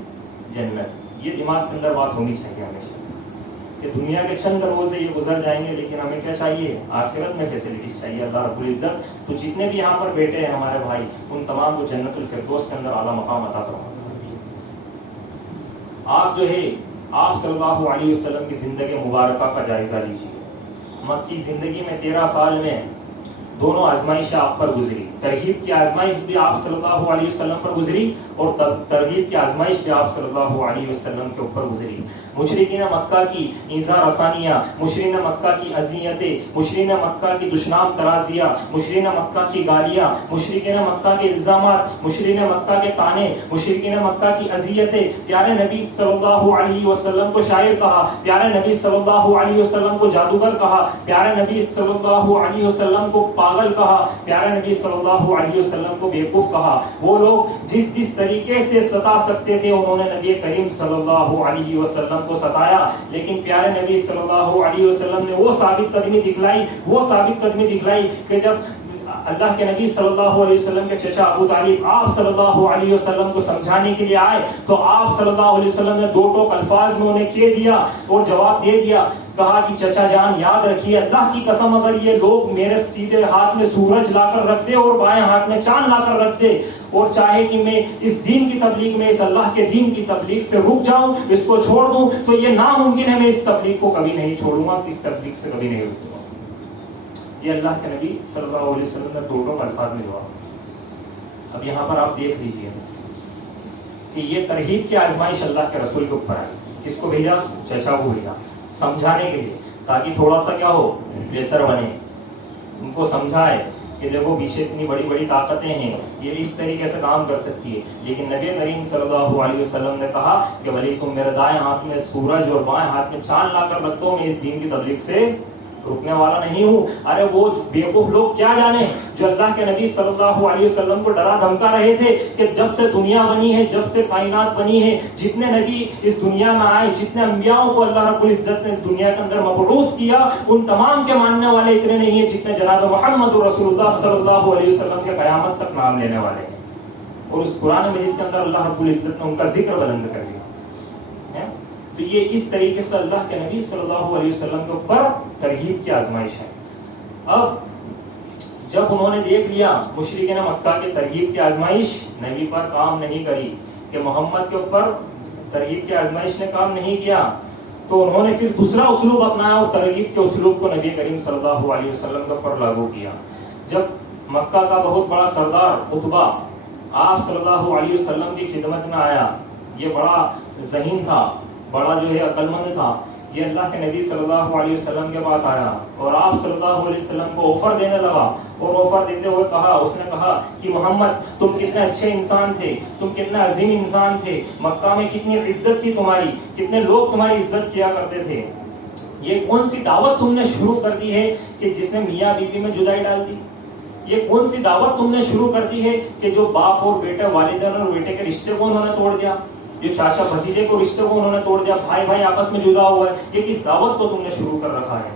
جنت. یہ دماغ کے اندر بات ہونی چاہیے ہمیشہ کہ دنیا کے چند روزے یہ گزر جائیں گے، لیکن ہمیں کیا چاہیے؟ آخرت میں فیسلٹیز چاہیے. اللہ رب العزت تو جتنے بھی یہاں پر بیٹھے ہیں ہمارے بھائی، ان تمام کو جنت الفردوس کے اندر اعلیٰ مقام عطا فرمائے. آپ جو ہے آپ صلی اللہ علیہ وسلم کی زندگی مبارکہ کا جائزہ لیجیے. مکی زندگی میں 13 سال میں دونوں آزمائشیں آپ پر گزری. ترغیب کی آزمائش بھی آپ صلی اللہ علیہ وسلم پر گزری اور ترغیب کی آزمائش بھی آپ صلی اللہ علیہ وسلم کے اوپر گزری. مشرکین مکہ کی ایذا رسانیاں، مشرکین مکہ کی اذیتیں، مشرکین مکہ کی دشنام ترازیاں، مشرکین مکہ کی گالیاں، مشرکین مکہ کے الزامات، مشرکین مکہ کے طعنے، مشرکین مکہ کی اذیتیں. پیارے نبی صلی اللہ علیہ وسلم کو شاعر کہا، پیارے نبی صلی اللہ علیہ وسلم کو جادوگر کہا، پیارے نبی صلی اللہ علیہ وسلم کو پاگل کہا، پیارے نبی صلی اللہ علیہ وسلم کو بیوقوف کہا. وہ لوگ جس طریقے سے ستا سکتے تھے انہوں نے نبی کریم صلی اللہ علیہ وسلم کو ستایا، لیکن پیارے نبی صلی اللہ علیہ وسلم نے وہ ثابت قدمی دکھلائی کہ جب اللہ کے نبی صلی اللہ علیہ وسلم کے چچا ابو طالب آپ صلی اللہ علیہ وسلم کو سمجھانے کے لیے آئے تو آپ صلی اللہ علیہ وسلم نے 2 ٹوک الفاظ میں انہیں کہہ دیا اور جواب دے دیا. کہا کہ چچا جان یاد رکھیے، اللہ کی قسم اگر یہ لوگ میرے سیدھے ہاتھ میں سورج لا کر رکھ دے اور بائیں ہاتھ میں چاند لا کر رکھ دے اور چاہے کہ میں اس دین کی تبلیغ میں، اس اللہ کے دین کی تبلیغ سے رک جاؤں، اس کو چھوڑ دوں، تو یہ ناممکن ہے میں اس تبلیغ کو کبھی نہیں چھوڑوں گا، اس تبلیغ سے کبھی نہیں رکوں گا. یہ اللہ کے نبی صلی اللہ علیہ وسلم نے 2 ٹوک الفاظ میں جواب. اب یہاں پر آپ دیکھ لیجئے کہ یہ ترغیب کی آزمائش اللہ کے رسول کے اوپر آئی. کس کو بھیجا؟ چچا کو بھیجا سمجھانے کے لیے، تاکہ تھوڑا سا کیا ہو، بےسر بنے. ان کو سمجھائے کہ دیکھو پیچھے اتنی بڑی بڑی طاقتیں ہیں، یہ اس طریقے سے کام کر سکتی ہے. لیکن نبی کریم صلی اللہ علیہ وسلم نے کہا کہ بھلی تم میرے دائیں ہاتھ میں سورج اور بائیں ہاتھ میں چاند لا کر رکھ دو، میں اس دین کی تبلیغ سے رکنے والا نہیں ہوں. ارے وہ بیوقوف لوگ کیا جانے جو اللہ کے نبی صلی اللہ علیہ وسلم کو ڈرا دھمکا رہے تھے کہ جب سے دنیا بنی ہے، جب سے کائنات بنی ہے، جتنے نبی اس دنیا میں آئے، جتنے انبیاء کو اللہ رب العزت نے اس دنیا کے اندر مبعوث کیا، ان تمام کے ماننے والے اتنے نہیں ہیں جتنے جناب محمد رسول اللہ صلی اللہ علیہ وسلم کے قیامت تک نام لینے والے ہیں. اور اس قرآن مجید کے اندر اللہ رب العزت نے ان کا ذکر بلند کر دیا. تو یہ اس طریقے سے اللہ کے نبی صلی اللہ علیہ وسلم کے اوپر ترغیب کی آزمائش ہے. اب جب انہوں نے دیکھ لیا مشرکین مکہ کے ترغیب کی آزمائش نبی پر کام نہیں کری, کہ محمد کے اوپر ترغیب کی آزمائش نے کام نہیں کیا, تو انہوں نے پھر دوسرا اسلوب اپنایا اور ترغیب کے اسلوب کو نبی کریم صلی اللہ علیہ وسلم کے اوپر لاگو کیا. جب مکہ کا بہت بڑا سردار عتبہ آپ صلی اللہ علیہ وسلم کی خدمت میں آیا, یہ بڑا ذہین تھا, بڑا جو ہے عقل مند تھا, یہ اللہ کے نبی صلی اللہ علیہ وسلم کے پاس آیا اور آپ صلی اللہ علیہ وسلم کو آفر دینے لگا, اور آفر دیتے ہوئے اس نے کہا کہ محمد تم کتنے اچھے انسان تھے, تم کتنے عظیم انسان تھے, مکہ میں کتنی عزت تھی تمہاری, کتنے لوگ تمہاری عزت کیا کرتے تھے, یہ کون سی دعوت تم نے شروع کر دی ہے کہ جس نے میاں بیوی میں جدائی ڈال دی, یہ کون سی دعوت تم نے شروع کر دی ہے کہ جو باپ اور بیٹے, والدین اور بیٹے کے رشتے کو انہوں نے توڑ دیا, جو چاچا بھتیجے کو رشتے کو انہوں نے توڑ دیا, بھائی بھائی آپس میں جدا ہوا ہے, یہ کس دعوت کو تم نے شروع کر رکھا ہے.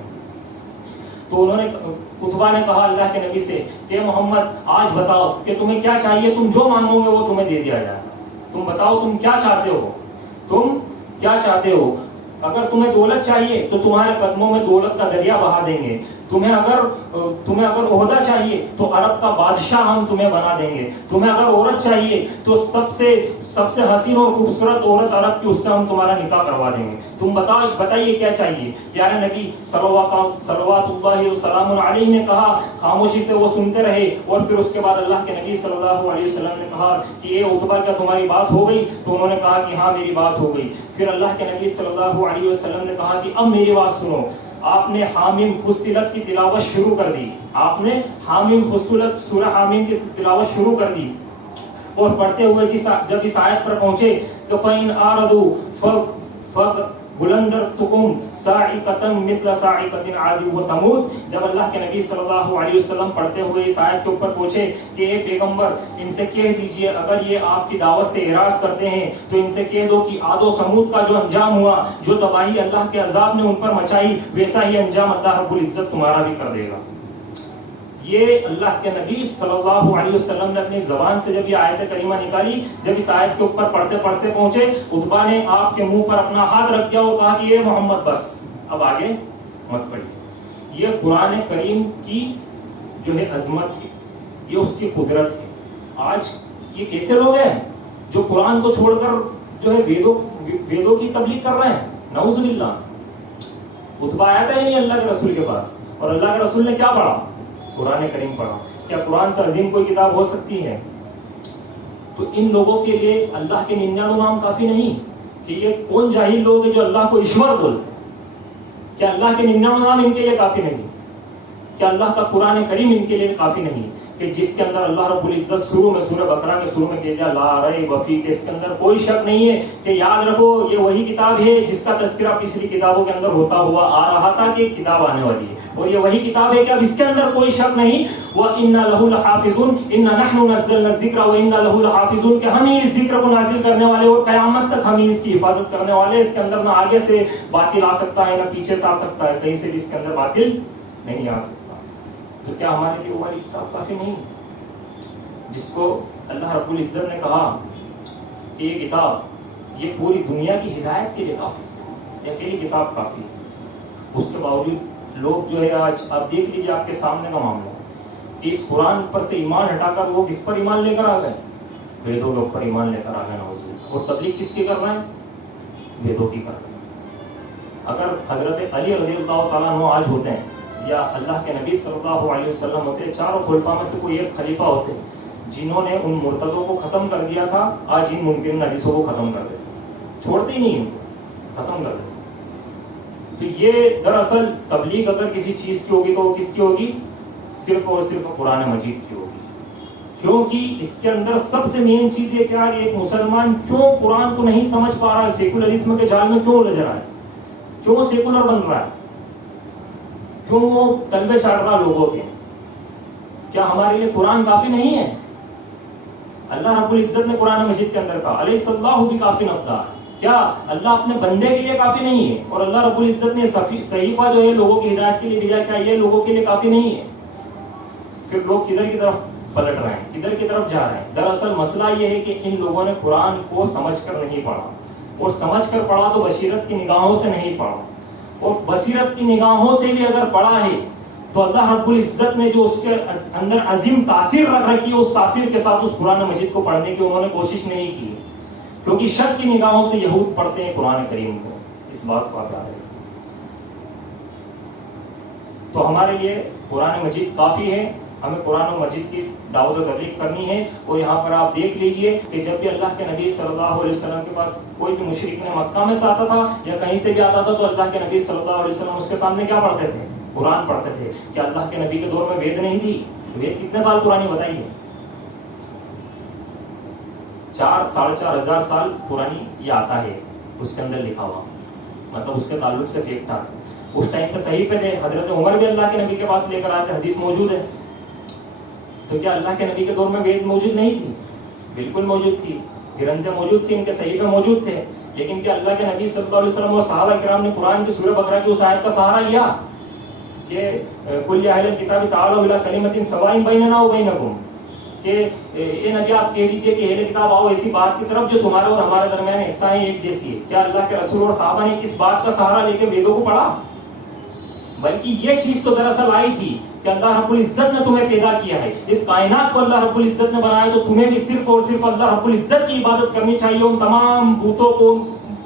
تو انہوں نے عتبہ نے کہا اللہ کے نبی سے کہ محمد آج بتاؤ کہ تمہیں کیا چاہیے, تم جو مانگو گے وہ تمہیں دے دیا جائے, تم بتاؤ تم کیا چاہتے ہو, تم کیا چاہتے ہو. اگر تمہیں دولت چاہیے تو تمہارے قدموں میں دولت کا دریا بہا دیں گے, تمہیں اگر عہدہ چاہیے تو عرب کا بادشاہ ہم تمہیں بنا دیں گے, تمہیں اگر عورت چاہیے تو سب سے حسین اور خوبصورت عورت عرب کی, اس سے ہم تمہارا نکاح کروا دیں گے, تم بتائیے کیا چاہیے. پیارے نبی صلوات اللہ وسلام علیہ نے کہا, خاموشی سے وہ سنتے رہے, اور پھر اس کے بعد اللہ کے نبی صلی اللہ علیہ وسلم نے کہا کہ یہ عتبہ کیا تمہاری بات ہو گئی, تو انہوں نے کہا کہ ہاں میری بات ہو گئی. پھر اللہ کے نبی صلی اللہ علیہ وسلم نے کہا کہ اب میری بات سنو. آپ نے حامیم فصلت کی تلاوت شروع کر دی, آپ نے حامیم فصلت سورہ حامیم کی تلاوت شروع کر دی, اور پڑھتے ہوئے جب اس آیت پر پہنچے کہ فَإِنْ آرَدُوا بلندرتکم صاعقۃ مثل صاعقۃ عاد و ثمود. جب اللہ کے نبی صلی اللہ علیہ وسلم پڑھتے ہوئے اس آیت کے اوپر پہنچے کہ اے پیغمبر ان سے کہہ دیجئے اگر یہ آپ کی دعوت سے اعراض کرتے ہیں تو ان سے کہہ دو کہ عاد و ثمود کا جو انجام ہوا, جو تباہی اللہ کے عذاب نے ان پر مچائی, ویسا ہی انجام اللہ رب العزت تمہارا بھی کر دے گا. یہ اللہ کے نبی صلی اللہ علیہ وسلم نے اپنی زبان سے جب یہ آیت کریمہ نکالی, جب اس آیت کے اوپر پڑھتے پڑھتے پہنچے, عتبہ نے آپ کے منہ پر اپنا ہاتھ رکھ دیا اور کہا کہ یہ محمد بس اب آگے مت پڑھیے. یہ قرآن کریم کی جو ہے عظمت ہے, یہ اس کی قدرت ہے. آج یہ کیسے لوگ ہیں جو قرآن کو چھوڑ کر جو ہے ویدوں کی تبلیغ کر رہے ہیں, نعوذ باللہ. عتبہ آیا تھا ہی نہیں اللہ کے رسول کے پاس, اور اللہ کے رسول نے کیا پڑھا, قرآن کریم پڑھا. کیا قرآن سے عظیم کوئی کتاب ہو سکتی ہے؟ تو ان لوگوں کے لیے اللہ کے 99 نام کافی نہیں, کہ یہ کون جاہل لوگ ہیں جو اللہ کو ایشور بولتے ہیں. کیا اللہ کے 99 نام ان کے لیے کافی نہیں؟ کیا اللہ کا قرآن کریم ان کے لیے کافی نہیں کہ جس کے اندر اللہ رب العزت شروع میں سورہ بقرہ کے شروع میں کہہ دیا لا ریب فیہ, کہ اس کے اندر کوئی شک نہیں ہے, کہ یاد رکھو یہ وہی کتاب ہے جس کا تذکرہ پچھلی کتابوں کے اندر ہوتا ہوا آ رہا تھا کہ ایک کتاب آنے والی ہے, اور یہ وہی کتاب ہے کہ اب اس کے اندر کوئی شک نہیں. وَإِنَّا لَهُ لَحَافِظُونَ إِنَّا نَحْنُ نَزَّلْنَا الذِّكْرَ وَإِنَّا لَهُ لَحَافِظُونَ, کہ ہم ہی اس ذکر کو نازل کرنے والے اور قیامت تک ہم ہی اس کی حفاظت کرنے والے. اس کے اندر نہ آگے سے باطل آ سکتا ہے نہ پیچھے سے آ سکتا ہے, کہیں سے بھی اس کے اندر باطل نہیں آ سکتا. تو کیا ہمارے لیے ہماری کتاب کافی نہیں, جس کو اللہ رب العزت نے کہا کہ یہ کتاب یہ پوری دنیا کی ہدایت کے لیے کافی, یہ اکیلی کتاب کافی. اس کے باوجود لوگ جو ہے آج آپ دیکھ لیجیے آپ کے سامنے کا معاملہ کہ اس قرآن پر سے ایمان ہٹا کر وہ کس پر ایمان لے کر آ گئے, ویدوں کے اوپر ایمان لے کر آ گئے نعوذ باللہ. اور تبلیغ کس کی کر رہے ہیں, ویدوں کی کر رہے ہیں. اگر حضرت علی رضی اللہ تعالیٰ عنہ آج ہوتے ہیں, یا اللہ کے نبی صلی اللہ علیہ وسلم ہوتے, چاروں خلفاء میں سے کوئی ایک خلیفہ ہوتے جنہوں نے ان مرتدوں کو ختم کر دیا تھا, آج ان ممکن حدیثوں کو ختم کر دیتے, چھوڑتے ہی نہیں ان کو, ختم کر دیتے. تو یہ دراصل تبلیغ اگر کسی چیز کی ہوگی تو وہ کس کی ہوگی, صرف اور صرف قرآن مجید کی ہوگی. کیونکہ اس کے اندر سب سے مین چیز یہ کیا ہے, ایک مسلمان کیوں قرآن کو نہیں سمجھ پا رہا ہے, سیکولرزم کے جال میں کیوں الجھ رہا ہے, کیوں سیکولر بن رہا ہے, کیوں وہ تلوے چاٹ رہا لوگوں کے. کیا ہمارے لیے قرآن کافی نہیں ہے؟ اللہ رب العزت نے قرآن مجید کے اندر کہا علیہ اللہ بھی کافی نبدا. کیا اللہ اپنے بندے کے لیے کافی نہیں ہے؟ اور اللہ رب العزت نے صحیفہ جو ہے لوگوں کی ہدایت کے لیے بھیجا, کیا یہ لوگوں کے لیے کافی نہیں ہے؟ پھر لوگ کدھر کی طرف پلٹ رہے ہیں, کدھر کی طرف جا رہے ہیں. دراصل مسئلہ یہ ہے کہ ان لوگوں نے قرآن کو سمجھ کر نہیں پڑھا, اور سمجھ کر پڑھا تو بصیرت کی نگاہوں سے نہیں پڑھا, اور بصیرت کی نگاہوں سے بھی اگر پڑھا ہے تو اللہ رب العزت نے جو اس کے اندر عظیم تاثیر رکھ رکھی ہے, اس تاثیر کے ساتھ اس قرآن مجید کو پڑھنے کی انہوں نے کوشش نہیں کی, کیونکہ شک کی نگاہوں سے یہود پڑھتے ہیں قرآن کریم کو. اس بات کو آپ یاد رکھیں. تو ہمارے لیے قرآن مجید کافی ہے, ہمیں قرآن و مجید کی دعوت و تبلیغ کرنی ہے. اور یہاں پر آپ دیکھ لیجئے کہ جب بھی اللہ کے نبی صلی اللہ علیہ وسلم کے پاس کوئی بھی مشرک مکہ میں سے آتا تھا یا کہیں سے بھی آتا تھا, تو اللہ کے نبی صلی اللہ علیہ وسلم اس کے سامنے کیا پڑھتے تھے؟ قرآن پڑھتے تھے. کیا اللہ کے نبی کے دور میں وید نہیں تھی؟ وید کتنے سال پرانی بتائیے؟ 4,500 سال پرانی یہ آتا ہے اس کے اندر لکھا ہوا, مطلب اس کے تعلق سے فیکٹ آتے. اس ٹائم پہ صحیفے تھے, حضرت عمر بھی اللہ کے نبی کے پاس لے کر آتے, حدیث موجود ہے. تو کیا اللہ کے نبی کے دور میں وید موجود نہیں تھی؟ بالکل موجود تھی, گرنتھیں موجود تھی, ان کے صحیفے موجود تھے. لیکن کیا اللہ کے نبی صلی اللہ علیہ وسلم اور صحابہ کرام نے قرآن کی سورہ بقرہ کی اس آیت کا سہارا لیا کہ کل یا اہل الکتاب تعالوا الی کلمۃ سواء بیننا وبینکم, کہ اے نبی آپ کہہ دیجئے کہ اہل کتاب آؤ ایسی بات کی طرف جو تمہارے اور ہمارے درمیان یکساں ہے, ایک جیسی ہے. کیا اللہ کے رسول اور صحابہ نے کس بات کا سہارا لے کے ویدوں کو پڑھا؟ بلکہ یہ چیز تو دراصل آئی تھی کہ اللہ رب العزت نے تمہیں پیدا کیا ہے, اس کائنات کو اللہ رب العزت نے بنایا, تو تمہیں بھی صرف اور صرف اللہ رب العزت کی عبادت کرنی چاہیے. ان تمام بتوں کو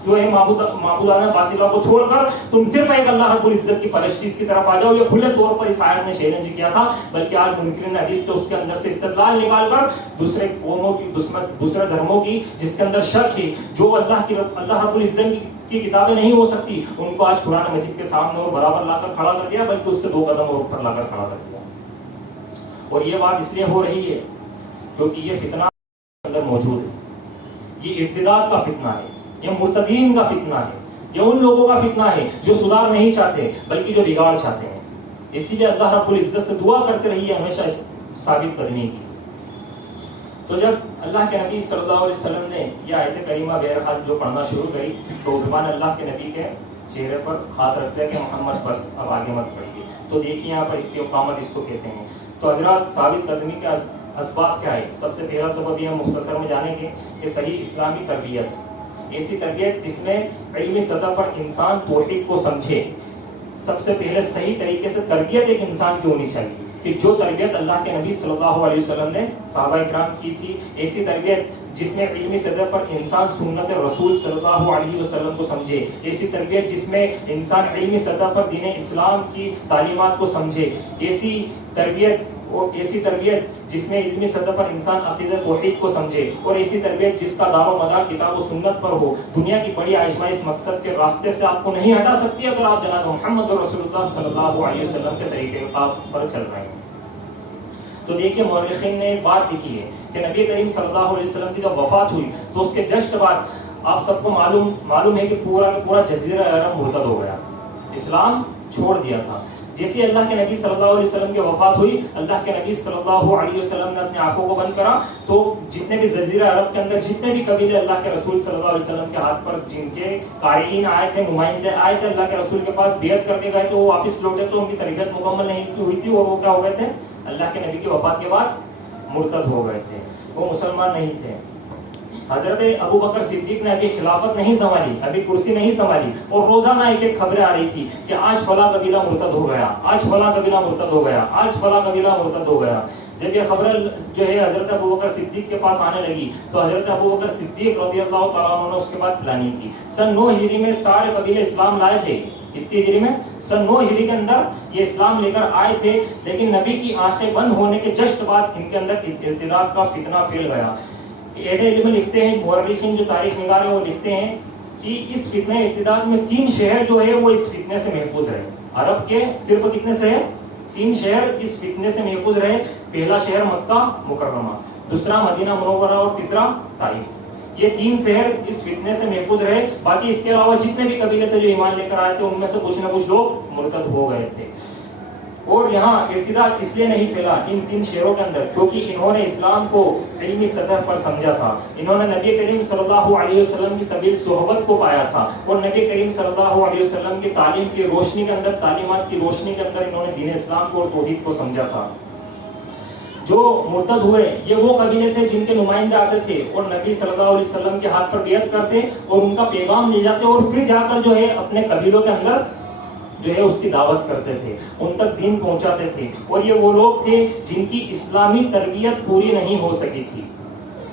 جو ہے معبودانہ باطلوں کو چھوڑ کر تم صرف ایک اللہ رب العزت کی پرستش کی طرف آ جاؤ. یہ کھلے طور پر اس آیت نے چیلنج کیا تھا, بلکہ آج منکرین حدیث کے اس کے اندر سے استدلال نکال کر دوسرے قوموں کی دوسرے دھرموں کی جس کے اندر شک ہے, جو اللہ رب العزت کی کتابیں نہیں ہو سکتی, ان کو آج قرآن مجید کے سامنے اور برابر لا کر کھڑا کر دیا, بلکہ اس سے 2 قدم اور اوپر لا کر کھڑا کر دیا. اور یہ بات اس لیے ہو رہی ہے کیونکہ یہ فتنہ اندر موجود ہے, یہ ارتداد کا فتنہ ہے, یہ مرتدین کا فتنہ ہے, یہ ان لوگوں کا فتنہ ہے جو سدھار نہیں چاہتے بلکہ جو بگاڑ چاہتے ہیں. اسی لیے اللہ رب العزت سے دعا کرتے رہیے ہمیشہ ثابت قدمی کی. تو جب اللہ کے نبی صلی اللہ علیہ وسلم نے یہ آیت کریمہ بہرحال جو پڑھنا شروع کری, تو زبان اللہ کے نبی کے چہرے پر ہاتھ رکھ دیا کہ محمد بس اب آگے مت پڑھیے. تو دیکھیے یہاں پر اس کی اقامت اس کو کہتے ہیں. تو حضرات ثابت قدمی کے اسباب کیا ہے؟ سب سے پہلا سبب یہ ہم مختصر میں جانیں گے کہ صحیح اسلامی تربیت, ایسی تربیت جس میں علمی سطح پر انسان توحید کو سمجھے. سب سے پہلے صحیح طریقے سے تربیت ایک انسان کی ہونی چاہیے, کہ جو تربیت اللہ کے نبی صلی اللہ علیہ وسلم نے صحابہ اکرام کی تھی, ایسی تربیت جس میں علمی سطح پر انسان سنت رسول صلی اللہ علیہ وسلم کو سمجھے, ایسی تربیت جس میں انسان علمی سطح پر دین اسلام کی تعلیمات کو سمجھے, ایسی تربیت جس میں علمی سطح پر انسان عقیدہ توحید کو سمجھے, اور ایسی تربیت جس کا دار و مدار کتاب و سنت پر ہو. دنیا کی بڑی آزمائش مقصد کے راستے سے آپ کو نہیں ہٹا سکتی اگر آپ جناب محمد رسول اللہ صلی اللہ علیہ وسلم کے طریقے پر چل رہے ہیں. تو دیکھیے مورخین نے ایک بات لکھی ہے کہ نبی کریم صلی اللہ علیہ وسلم کی جب وفات ہوئی تو اس کے جشن بعد آپ سب کو معلوم ہے کہ پورا جزیرہ عرب مرتد ہو گیا, اسلام چھوڑ دیا تھا. جیسے اللہ کے نبی صلی اللہ علیہ وسلم کی وفات ہوئی, اللہ کے نبی صلی اللہ علیہ وسلم نے اپنی آنکھوں کو بند کرا, تو جتنے بھی جزیرہ عرب کے اندر جتنے بھی قبیلے اللہ کے رسول صلی اللہ علیہ وسلم کے ہاتھ پر جن کے قارئین آئے تھے, نمائندے آئے تھے اللہ کے رسول کے پاس بیعت کر کے گئے, تو وہ واپس لوٹے تو ان کی تربیت مکمل نہیں ہوئی تھی, اور وہ کیا ہو گئے تھے؟ اللہ کے نبی کی وفات کے بعد مرتد ہو گئے تھے, وہ مسلمان نہیں تھے. حضرت ابو بکر صدیق نے ابھی خلافت نہیں سنبھالی, ابھی کرسی نہیں سنبھالی, اور روزانہ ایک خبریں آ رہی تھی کہ آج فلاں قبیلہ مرتد ہو گیا, آج فلاں قبیلہ مرتد ہو گیا, آج فلاں قبیلہ مرتد ہو گیا. جب یہ خبر جو ہے حضرت ابو بکر صدیق کے پاس آنے لگی تو حضرت ابو بکر صدیق رضی اللہ تعالیٰ عنہ نے اس کے بعد پلاننگ کی. سن 9 ہجری میں سارے قبیلے اسلام لائے تھے. کتنی ہجری میں؟ سن 9 ہجری کے اندر یہ اسلام لے کر آئے تھے, لیکن نبی کی آنکھیں بند ہونے کے جسٹ بعد ان کے اندر ارتداد کا فتنہ پھیل گیا. اہل علم لکھتے ہیں, مورخین جو تاریخ نگار ہیں وہ لکھتے ہیں کہ اس فتنہ ارتداد میں 3 شہر جو ہے وہ اس فتنے سے محفوظ رہے. عرب کے صرف کتنے شہر؟ 3 شہر اس فتنے سے محفوظ رہے. پہلا شہر مکہ مکرمہ, دوسرا مدینہ منورہ, اور تیسرا طائف. یہ 3 شہر اس فتنے سے محفوظ رہے. باقی اس کے علاوہ جتنے بھی قبیلے تھے جو ایمان لے کر آئے تھے ان میں سے کچھ نہ کچھ لوگ مرتد ہو گئے تھے. اور یہاں ارتداد اس لیے نہیں پھیلا ان 3 شہروں کے اندر کیونکہ انہوں نے اسلام کو علمی سطح پر سمجھا تھا. انہوں نے نبی کریم صلی اللہ علیہ وسلم کی طویل صحبت کو پایا تھا, اور نبی کریم صلی اللہ علیہ وسلم کی تعلیم کی روشنی کے اندر, تعلیمات کی روشنی کے اندر انہوں نے دین اسلام کو اور توحید کو سمجھا تھا. جو مرتد ہوئے یہ وہ قبیلے تھے جن کے نمائندے آتے تھے اور نبی صلی اللہ علیہ وسلم کے ہاتھ پر بیعت کرتے اور ان کا پیغام لے جاتے اور پھر جا کر جو ہے اپنے قبیلوں کے اندر جو ہے اس کی دعوت کرتے تھے، ان تک دین پہنچاتے تھے. اور یہ وہ لوگ تھے جن کی اسلامی تربیت پوری نہیں ہو سکی تھی.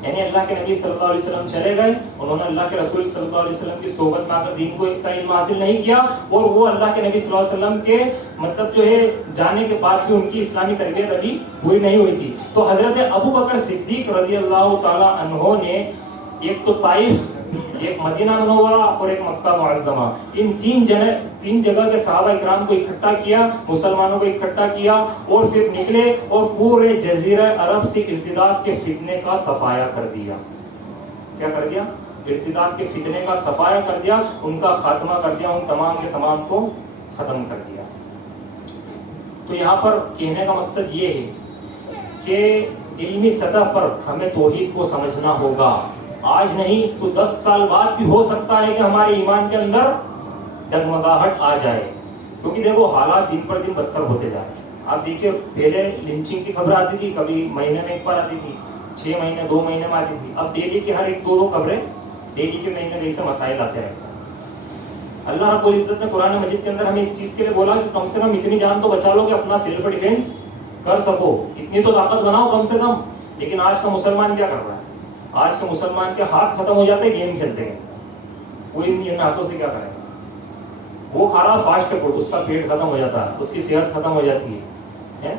یعنی اللہ کے نبی صلی اللہ علیہ وسلم چلے گئے، انہوں نے اللہ کے رسول صلی اللہ علیہ وسلم کی صحبت میں آ کر دین کو کا علم حاصل نہیں کیا، اور وہ اللہ کے نبی صلی اللہ علیہ وسلم کے مطلب جو ہے جانے کے بعد بھی ان کی اسلامی تربیت ابھی پوری نہیں ہوئی تھی. تو حضرت ابو بکر صدیق رضی اللہ تعالی عنہ نے ایک تو طائف، ایک مدینہ منورہ اور ایک مکہ معظمہ، ان تین جگہ کے صحابہ اکرام کو اکٹھا کیا، مسلمانوں کو اکٹھا کیا اور پھر نکلے اور پورے جزیرہ عرب سے ارتداد کے فتنے کا صفایا کر دیا. کیا کر دیا؟ ارتداد کے فتنے کا صفایا کر دیا، ان کا خاتمہ کر دیا، ان تمام کے تمام کو ختم کر دیا. تو یہاں پر کہنے کا مقصد یہ ہے کہ علمی سطح پر ہمیں توحید کو سمجھنا ہوگا. آج نہیں تو 10 سال بعد بھی ہو سکتا ہے کہ ہمارے ایمان کے اندر ڈگمگاہٹ آ جائے، کیونکہ دیکھو حالات دن پر دن بدتر ہوتے جا رہے ہیں. آپ دیکھیے پہلے لنچنگ کی خبر آتی تھی، کبھی مہینے میں ایک بار آتی تھی، 6 مہینے 2 مہینے میں آتی تھی. اب ڈیلی کی ہر ایک 2 خبریں، ڈیلی کے مہینے میں سے مسائل آتے رہتے ہیں. اللہ رب العزت نے قرآن مجید کے اندر ہمیں اس چیز کے لیے بولا کہ کم سے کم اتنی جان تو بچا لو کہ اپنا سیلف ڈیفینس کر سکو، اتنی تو طاقت بناؤ کم سے کم. لیکن آج کا مسلمان کیا کر رہا ہے؟ آج کے مسلمان کے ہاتھ ختم ہو جاتے ہیں گیم کھیلتے ہیں. کوئی ان ہاتھوں سے کیا کرے گا؟ وہ کھا رہا فاسٹ فوڈ، اس کا پیٹ ختم ہو جاتا ہے، اس کی صحت ختم ہو جاتی ہے،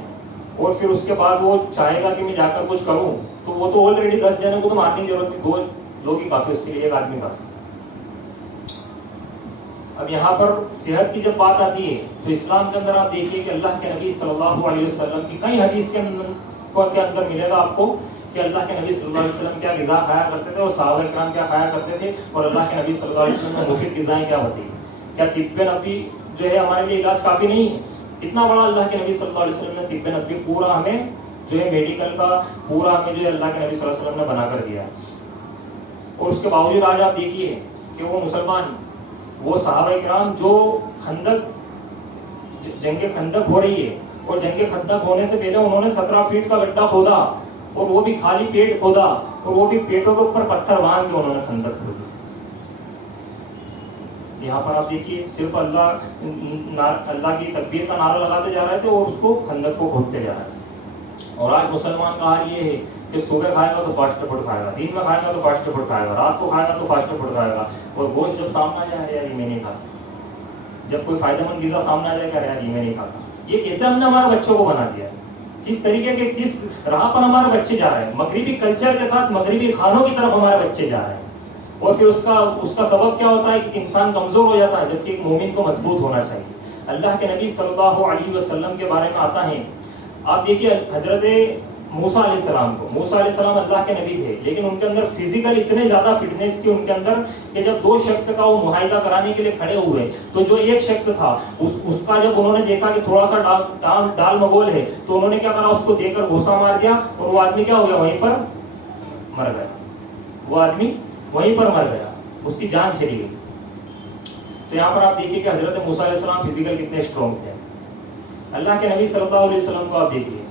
اور پھر اس کے بعد وہ چاہے گا کہ میں جا کر کچھ کروں، تو وہ تو آلریڈی 10 جنوں کو تو مارنے کی ضرورت نہیں، 2 لوگ ہی کافی، اس کے لیے 1 آدمی کافی. اب یہاں پر صحت کی جب بات آتی ہے تو اسلام کے اندر آپ دیکھیے کہ اللہ کے نبی صلی اللہ علیہ وسلم کی کئی حدیث کے اندر ملے گا آپ کو کہ اللہ کے نبی صلی اللہ علیہ وسلم کیا غذا کھایا کرتے تھے اور صحابہ کرام کیا کھایا کرتے تھے، اور اللہ کے نبی صلی اللہ علیہ وسلم نے مفید غذائیں کیا بتائی. کیا طب نبوی جو ہے ہمارے لیے علاج کافی نہیں ہے؟ اتنا بڑا اللہ کے نبی صلی اللہ علیہ وسلم نے طب نبوی پورا ہمیں جو ہے میڈیکل کا پورا ہمیں جو ہے اللہ کے نبی صلی اللہ علیہ وسلم نے بنا کر دیا. اور اس کے باوجود آج آپ دیکھیے کہ وہ مسلمان، وہ صحابہ کرام جو جنگ خندق ہو رہی ہے، اور جنگ خندق ہونے سے پہلے انہوں نے 17 فیٹ کا گڈھا کھودا، اور وہ بھی خالی پیٹ کھودا، اور وہ بھی پیٹوں کے اوپر پتھر باندھ کے انہوں نے خندق کھودی. یہاں پر آپ دیکھیے صرف اللہ کی تکبیر کا نعرہ لگاتے جا رہے تھے اور اس کو خندق کو کھودتے جا رہے تھے. اور آج مسلمان کا حال یہ ہے کہ صبح کھائے گا تو فاسٹ فوڈ کھائے گا، دن میں کھائے گا تو فاسٹ فوڈ کھائے گا، رات کو کھائے گا تو فاسٹ فوڈ کھائے گا، اور گوشت جب سامنے آ جائے یار یہ میں نہیں کھاتا، جب کوئی فائدہ مند غذا سامنے آ جائے گا یار یہ میں نہیں کھاتا. یہ کیسے ہم نے ہمارے بچوں کو بنا دیا ہے؟ کس طریقے کے کس راہ پر ہمارے بچے جا رہے ہیں؟ مغربی کلچر کے ساتھ مغربی کھانوں کی طرف ہمارے بچے جا رہے ہیں. اور پھر اس کا سبب کیا ہوتا ہے کہ انسان کمزور ہو جاتا ہے، جبکہ ایک مومن کو مضبوط ہونا چاہیے. اللہ کے نبی صلی اللہ علیہ وسلم کے بارے میں آتا ہے، آپ دیکھیے حضرت موسیٰ علیہ السلام کو، موسیٰ علیہ السلام اللہ کے نبی تھے، لیکن ان کے اندر فزیکل اتنے زیادہ فٹنس تھی ان کے اندر کہ جب 2 شخص کا وہ معاہدہ کرانے کے لیے کھڑے ہوئے تو جو ایک شخص تھا اس کا جب انہوں نے دیکھا کہ تھوڑا سا ڈال مگول ہے تو انہوں نے کیا کرا، اس کو دیکھ کر گھوسا مار دیا، اور وہ آدمی کیا ہو گیا؟ وہیں پر مر گیا. وہ آدمی وہیں پر مر گیا، اس کی جان چلی گئی. تو یہاں پر آپ دیکھیے کہ حضرت موسیٰ علیہ السلام فزیکل کتنے اسٹرانگ تھے. اللہ کے نبی صلی اللہ علیہ وسلم کو آپ دیکھیے،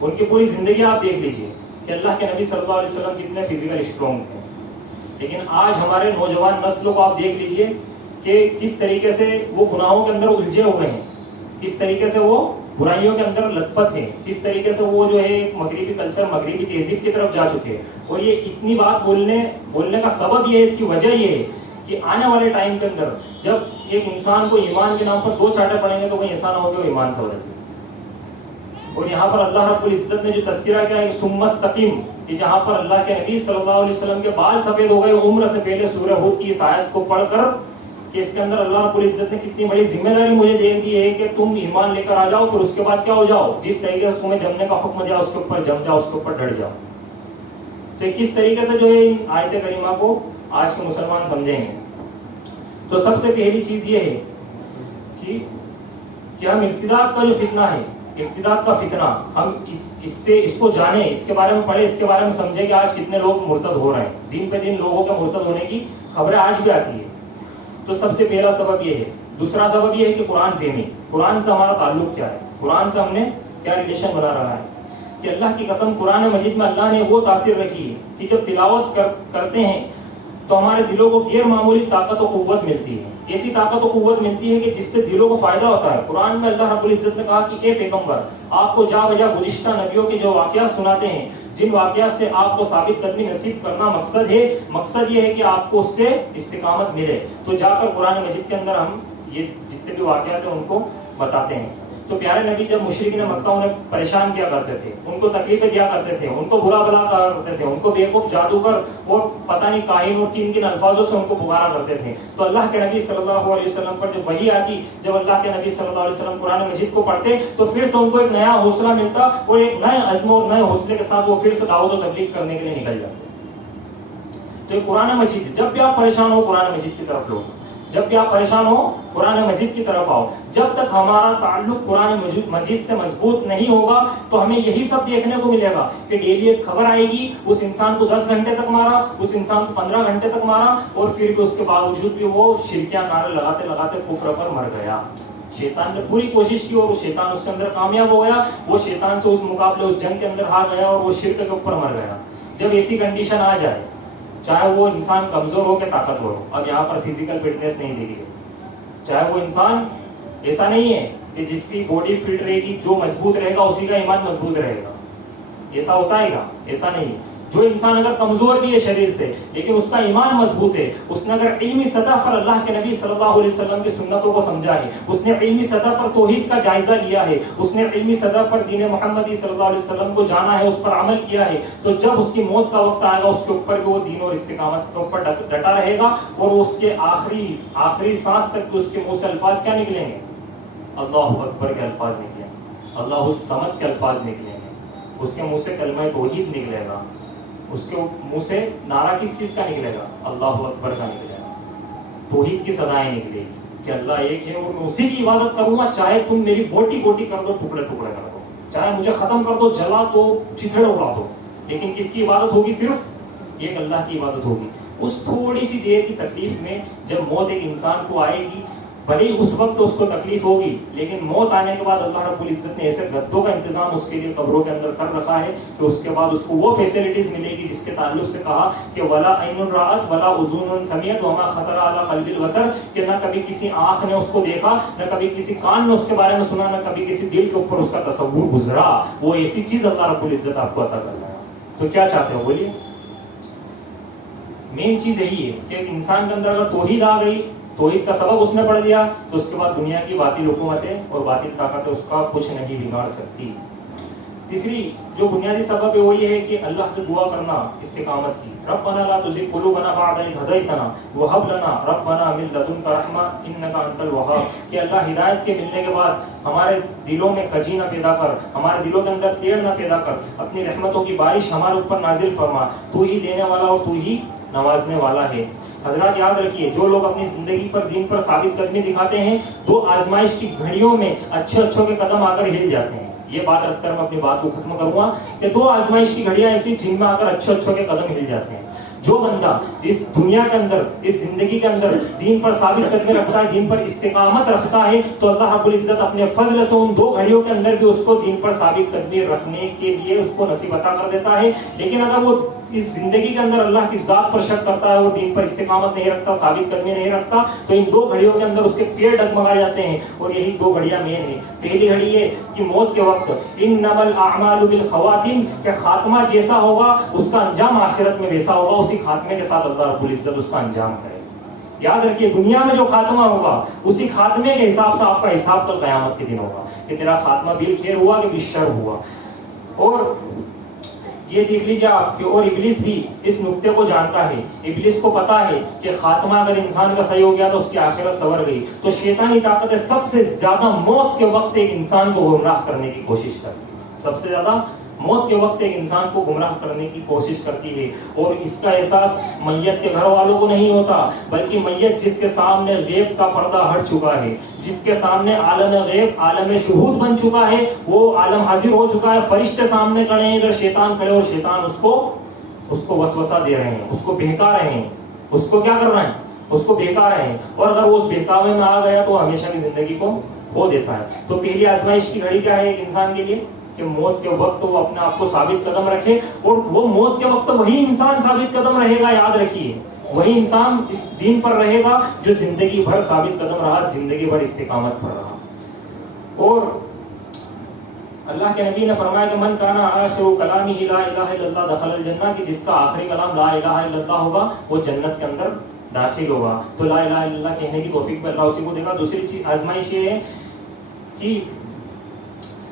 ان کی پوری زندگی آپ دیکھ لیجئے کہ اللہ کے نبی صلی اللہ علیہ وسلم کتنے فزیکل اسٹرانگ تھے. لیکن آج ہمارے نوجوان نسل کو آپ دیکھ لیجئے کہ کس طریقے سے وہ گناہوں کے اندر الجھے ہوئے ہیں، کس طریقے سے وہ برائیوں کے اندر لت پت ہیں، کس طریقے سے وہ جو ہے مغربی کلچر، مغربی تہذیب کی طرف جا چکے ہیں. اور یہ اتنی بات بولنے کا سبب یہ ہے، اس کی وجہ یہ ہے کہ آنے والے ٹائم کے اندر جب ایک انسان کو ایمان کے نام پر 2 چاٹے پڑیں گے تو کوئی ایسا نہ ہو کہ وہ ایمان سے ہو جائے. اور یہاں پر اللہ رب العزت نے جو تذکرہ کیا ہے ثم استقم، کہ جہاں پر اللہ کے نبی صلی اللہ علیہ وسلم کے بال سفید ہو گئے عمر سے پہلے سورہ ہود کی اس آیت کو پڑھ کر، کہ اس کے اندر اللہ رب العزت نے کتنی بڑی ذمہ داری مجھے دے دی ہے کہ تم ایمان لے کر آ جاؤ، پھر اس کے بعد کیا ہو جاؤ، جس طریقے سے تمہیں جمنے کا حکم دیا اس کے اوپر جم جاؤ، اس کے اوپر ڈٹ جاؤ. تو کس طریقے سے جو ہے ان آیت کریمہ کو آج کے مسلمان سمجھیں گے. تو سب سے پہلی چیز یہ ہے کہ ہم ارتداد کا جو فتنہ ہے، ارتداد کا فتنہ، ہم اس کو جانیں، اس کے بارے میں پڑھیں، اس کے بارے میں سمجھیں کہ آج کتنے لوگ مرتد ہو رہے ہیں. دن پہ دن لوگوں کے مرتد ہونے کی خبریں آج بھی آتی ہے. تو سب سے پہلا سبب یہ ہے. دوسرا سبب یہ ہے کہ قرآن فہمی، قرآن سے ہمارا تعلق کیا ہے، قرآن سے ہم نے کیا ریلیشن بنا رہا ہے. کہ اللہ کی قسم قرآن مجید میں اللہ نے وہ تاثیر رکھی ہے کہ جب تلاوت کرتے ہیں تو ہمارے دلوں کو غیر معمولی طاقت و قوت ملتی ہے. ایسی طاقت و قوت ملتی ہے کہ جس سے دلوں کو فائدہ ہوتا ہے. قرآن میں اللہ رب العزت نے کہا کہ اے پیغمبر آپ کو جا بجا گزشتہ نبیوں کے جو واقعات سناتے ہیں, جن واقعات سے آپ کو ثابت قدمی نصیب کرنا مقصد یہ ہے کہ آپ کو اس سے استقامت ملے, تو جا کر قرآن مجید کے اندر ہم یہ جتنے بھی واقعات ہیں ان کو بتاتے ہیں. تو پیارے نبی جب مشرکین مکہ انہیں پریشان کیا کرتے تھے, ان کو تکلیفیں دیا کرتے تھے, ان کو برا بلا کہا کرتے تھے, ان کو بیوقوف جادوگر اور پتہ نہیں کاہن اور کن الفاظوں سے ان کو پکارا کرتے تھے, تو اللہ کے نبی صلی اللہ علیہ وسلم پر جب وحی آتی, جب اللہ کے نبی صلی اللہ علیہ وسلم قرآن مجید کو پڑھتے تو پھر سے ان کو ایک نیا حوصلہ ملتا اور ایک نئے عزم اور نئے حوصلے کے ساتھ وہ پھر سے دعوت و تبلیغ کرنے کے لیے نکل جاتے. تو یہ قرآن مجید, جب بھی آپ پریشان ہو قرآن مجید کی طرف لو, جب بھی آپ پریشان ہو قرآن مجید کی طرف آؤ. جب تک ہمارا تعلق قرآن مجید سے مضبوط نہیں ہوگا تو ہمیں یہی سب دیکھنے کو ملے گا کہ ڈیلی ایک خبر آئے گی, اس انسان کو 10 گھنٹے تک مارا, اس انسان کو 15 گھنٹے تک مارا, اور پھر بھی اس کے باوجود بھی وہ شرکیاں نعرے لگاتے لگاتے کفر پر مر گیا. شیطان نے پوری کوشش کی اور وہ شیطان اس کے اندر کامیاب ہو گیا, وہ شیطان سے اس مقابلے اس جنگ کے اندر ہار گیا اور وہ شرک کے اوپر مر گیا. جب ایسی کنڈیشن آ جائے, چاہے وہ انسان کمزور ہو کہ طاقتور ہو, اب یہاں پر فزیکل فٹنس نہیں دیکھی گئی, چاہے وہ انسان ایسا نہیں ہے کہ جس کی باڈی فٹ رہے گی, جو مضبوط رہے گا اسی کا ایمان مضبوط رہے گا, ایسا ہوتا ہے گا؟ ایسا نہیں. جو انسان اگر کمزور بھی ہے شریر سے لیکن اس کا ایمان مضبوط ہے, اس نے اگر علمی سطح پر اللہ کے نبی صلی اللہ علیہ وسلم کی سنتوں کو سمجھا ہے, اس نے علمی سطح پر توحید کا جائزہ لیا ہے, اس نے علمی سطح پر دین محمدی صلی اللہ علیہ وسلم کو جانا ہے, اس پر عمل کیا ہے, تو جب اس کی موت کا وقت آئے گا اس کے اوپر بھی وہ دین اور استقامت کے اوپر ڈٹا رہے گا, اور اس کے آخری سانس تک اس کے منہ سے الفاظ کیا نکلیں گے؟ اللہ اکبر کے الفاظ نکلیں گے, اللہ الصمد کے الفاظ نکلیں گے, اس کے منہ سے کلمہ توحید نکلے گا, اس کے منہ سے نعرہ کس چیز کا نکلے گا؟ اللہ اکبر کا نکلے گا, توحید کی صدائیں نکلے گی کہ اللہ ایک ہے اور میں اسی کی عبادت کروں گا, چاہے تم میری بوٹی بوٹی کر دو, ٹکڑے ٹکڑے کر دو, چاہے مجھے ختم کر دو, جلا دو, چتھڑے اڑا دو, لیکن کس کی عبادت ہوگی؟ صرف ایک اللہ کی عبادت ہوگی. اس تھوڑی سی دیر کی تکلیف میں جب موت ایک انسان کو آئے گی, بھلے اس وقت اس کو تکلیف ہوگی, لیکن موت آنے کے بعد اللہ رب العزت نے ایسے گدوں کا انتظام اس کے لیے قبروں کے اندر کر رکھا ہے کہ اس کے بعد اس کو وہ فیسلٹیز ملے گی جس کے تعلق سے کہا کہ ولا عین رأت ولا اذن سمعت وما خطر علی قلب البصر, کہ نہ کبھی کسی آنکھ نے اس کو دیکھا, نہ کبھی کسی کان نے اس کے بارے میں سنا, نہ کبھی کسی دل کے اوپر اس کا تصور گزرا. وہ ایسی چیز اللہ رب العزت آپ کو عطا کر رہا ہے. تو کیا چاہتے ہو بولیے؟ مین چیز یہی ہے کہ انسان کے اندر اگر توحید آ گئی, توحید کا سبب اس نے پڑھ دیا, تو اس کے بعد دنیا کی باطل حکومتیں اور باطل طاقتیں اس کا کچھ نہیں بگاڑ سکتی. تیسری جو بنیادی سبب ہے وہ یہ ہے کہ اللہ سے دعا کرنا استقامت کی. ربنا لا تزغ قلوبنا بعد إذ هديتنا وهب لنا ربنا من لدنك رحمة إنك أنت الوهاب, کہ اللہ ہدایت کے ملنے کے بعد ہمارے دلوں میں کجی نہ پیدا کر, ہمارے دلوں کے اندر تیڑ نہ پیدا کر, اپنی رحمتوں کی بارش ہمارے اوپر نازل فرما, تو ہی دینے والا اور تو ہی نوازنے والا ہے. حضرات یاد رکھیے, جو لوگ اپنی زندگی پر دین پر ثابت قدمی دکھاتے ہیں, دو آزمائش کی گھڑیوں میں اچھوں کے قدم آ کر ہل جاتے ہیں. یہ بات رکھ کر میں اپنی بات کو ختم کروں گا کہ دو آزمائش کی گھڑیاں ایسی جن میں آ کر اچھوں کے قدم ہل جاتے ہیں. جو بندہ اس دنیا کے اندر, اس زندگی کے اندر دین پر ثابت قدمی رکھتا ہے, دین پر استقامت رکھتا ہے, تو اللہ رب العزت اپنے فضل سے ان دو گھڑیوں کے اندر بھی اس کو دین پر ثابت قدمی رکھنے کے لیے اس کو نصیب عطا کر دیتا ہے. لیکن اگر وہ اس زندگی کے اندر اللہ کی ذات پر شک کرتا ہے اور دین پر استقامت نہیں رکھتا, ثابت قدمی نہیں رکھتا, تو ان دو گھڑیوں کے اندر اس کے پیر ڈگمگا جاتے ہیں. اور یہی دو گھڑیاں مین ہیں. پہلی گھڑی ہے کہ موت کے وقت انما الاعمال بالخواتیم, کہ خاتمہ جیسا ہوگا اس کا انجام آخرت میں ویسا ہوگا, اسی خاتمے کے ساتھ اللہ رب العزت اس کا انجام کرے. یاد رکھیے, دنیا میں جو خاتمہ ہوگا اسی خاتمے کے حساب سے آپ کا حساب کل قیامت کے دن ہوگا کہ تیرا خاتمہ بالخیر ہوا کہ بالشر ہوا. اور یہ دیکھ لیجیے آپ کہ اور ابلیس بھی اس نقطے کو جانتا ہے. ابلیس کو پتا ہے کہ خاتمہ اگر انسان کا صحیح ہو گیا تو اس کی آخرت سنور گئی. تو شیطانی طاقتیں سب سے زیادہ موت کے وقت ایک انسان کو گمراہ کرنے کی کوشش کرتی ہے. سب سے زیادہ موت کے وقت ایک انسان کو گمراہ کرنے کی کوشش کرتی ہے. اور اس کا احساس میت کے گھر والوں کو نہیں ہوتا, بلکہ میت جس کے سامنے غیب کا پردہ ہٹ چکا ہے, جس کے سامنے عالم غیب عالم شہود بن چکا ہے, وہ عالم حاضر ہو چکا ہے, فرشتے سامنے کھڑے ہیں, ادھر شیطان کھڑے, اور شیطان اس کو وسوسہ دے رہے ہیں, اس کو بہکا رہے ہیں, اس کو کیا کر رہے ہیں, اس کو بہکا رہے ہیں. اور اگر وہ اس بہکاوے میں آ گیا تو ہمیشہ کی زندگی کو کھو دیتا ہے. تو پہلی آزمائش کی گھڑی کیا ہے ایک انسان کے لیے؟ کہ موت کے وقت وہ اپنے آپ کو ثابت قدم رکھے, اور وہ موت کے وقت وہی انسان ثابت قدم رہے گا. یاد رکھیے, وہی انسان اس دین پر رہے گا جو زندگی بھر ثابت قدم رہا, زندگی بھر استقامت پر رہا. اور اللہ کے نبی نے فرمایا کہ من کانا آخر کلامہ لا الہ الا اللہ دخل الجنہ, کہ جس کا آخری کلام لا الہ الا اللہ ہوگا وہ جنت کے اندر داخل ہوگا. تو لا الہ الا اللہ کہنے کی توفیق پہ اللہ اسی کو دے گا. دوسری چیز آزمائش یہ ہے کہ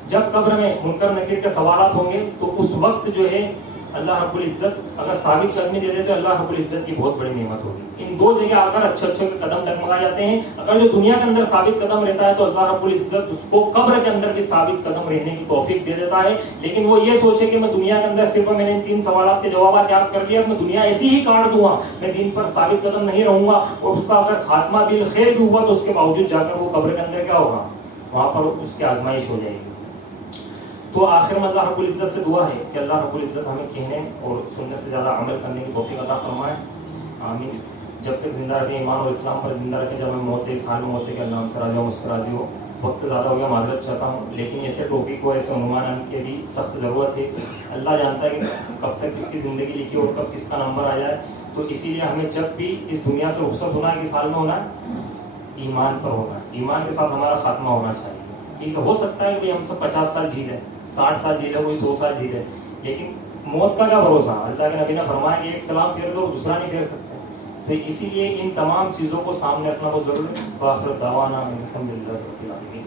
جب قبر میں منکر نکیر کے سوالات ہوں گے تو اس وقت جو ہے اللہ رب العزت اگر ثابت قدمی دے دے تو اللہ رب العزت کی بہت بڑی نعمت ہوگی. ان دو جگہ آ کر اچھے اچھے قدم ڈگمگا جاتے ہیں. اگر جو دنیا کے اندر ثابت قدم رہتا ہے تو اللہ رب العزت اس کو قبر کے اندر بھی ثابت قدم رہنے کی توفیق دے دیتا ہے. لیکن وہ یہ سوچے کہ میں دنیا کے اندر صرف میں نے ان 3 سوالات کے جوابات یاد کر لیا, میں دنیا ایسی ہی کاٹ دوں گا, میں دین پر ثابت قدم نہیں رہوں گا, اور اس کا اگر خاتمہ بالخیر بھی ہوا تو اس کے باوجود جا کر وہ قبر کے اندر کیا ہوگا, وہاں پر اس کی آزمائش ہو جائے گی. تو آخر میں اللہ رب العزت سے دعا ہے کہ اللہ رب العزت ہمیں کہنے اور سننے سے زیادہ عمل کرنے کی توفیق عطا فرمائے. آمین. جب تک زندہ رکھے, ایمان اور اسلام پر زندہ رکھے. جب ہمیں موت ہے, اس حال میں موت ہے کہ اللہ ہم سے راضی ہو, مجھ سے راضی ہو. وقت زیادہ ہو گیا, معذرت چاہتا ہوں, لیکن ایسے ٹاپک کو, ایسے عنوان کے بھی سخت ضرورت ہے. اللہ جانتا ہے کہ کب تک کس کی زندگی لکھی اور کب کس کا نمبر آ جائے. تو اسی لیے ہمیں جب بھی اس دنیا سے رخصت ہونا ہے, کس حال میں ہونا ہے, ایمان پر ہونا ہے. ایمان کے ساتھ ہمارا خاتمہ ہونا چاہیے. ٹھیک ہے, ہو سکتا ہے کہ ہم سب 50 سال جی لیں, 60 سال جی لے, کوئی 100 سال جی لے, لیکن موت کا کیا بھروسہ. اللہ کے نبی نے فرمایا کہ ایک سلام پھیر دو, دوسرا نہیں پھیر سکتے. تو اسی لیے ان تمام چیزوں کو سامنے رکھنا بہت ضروری ہے. وآخر دعوانا الحمدللہ رب العالمین.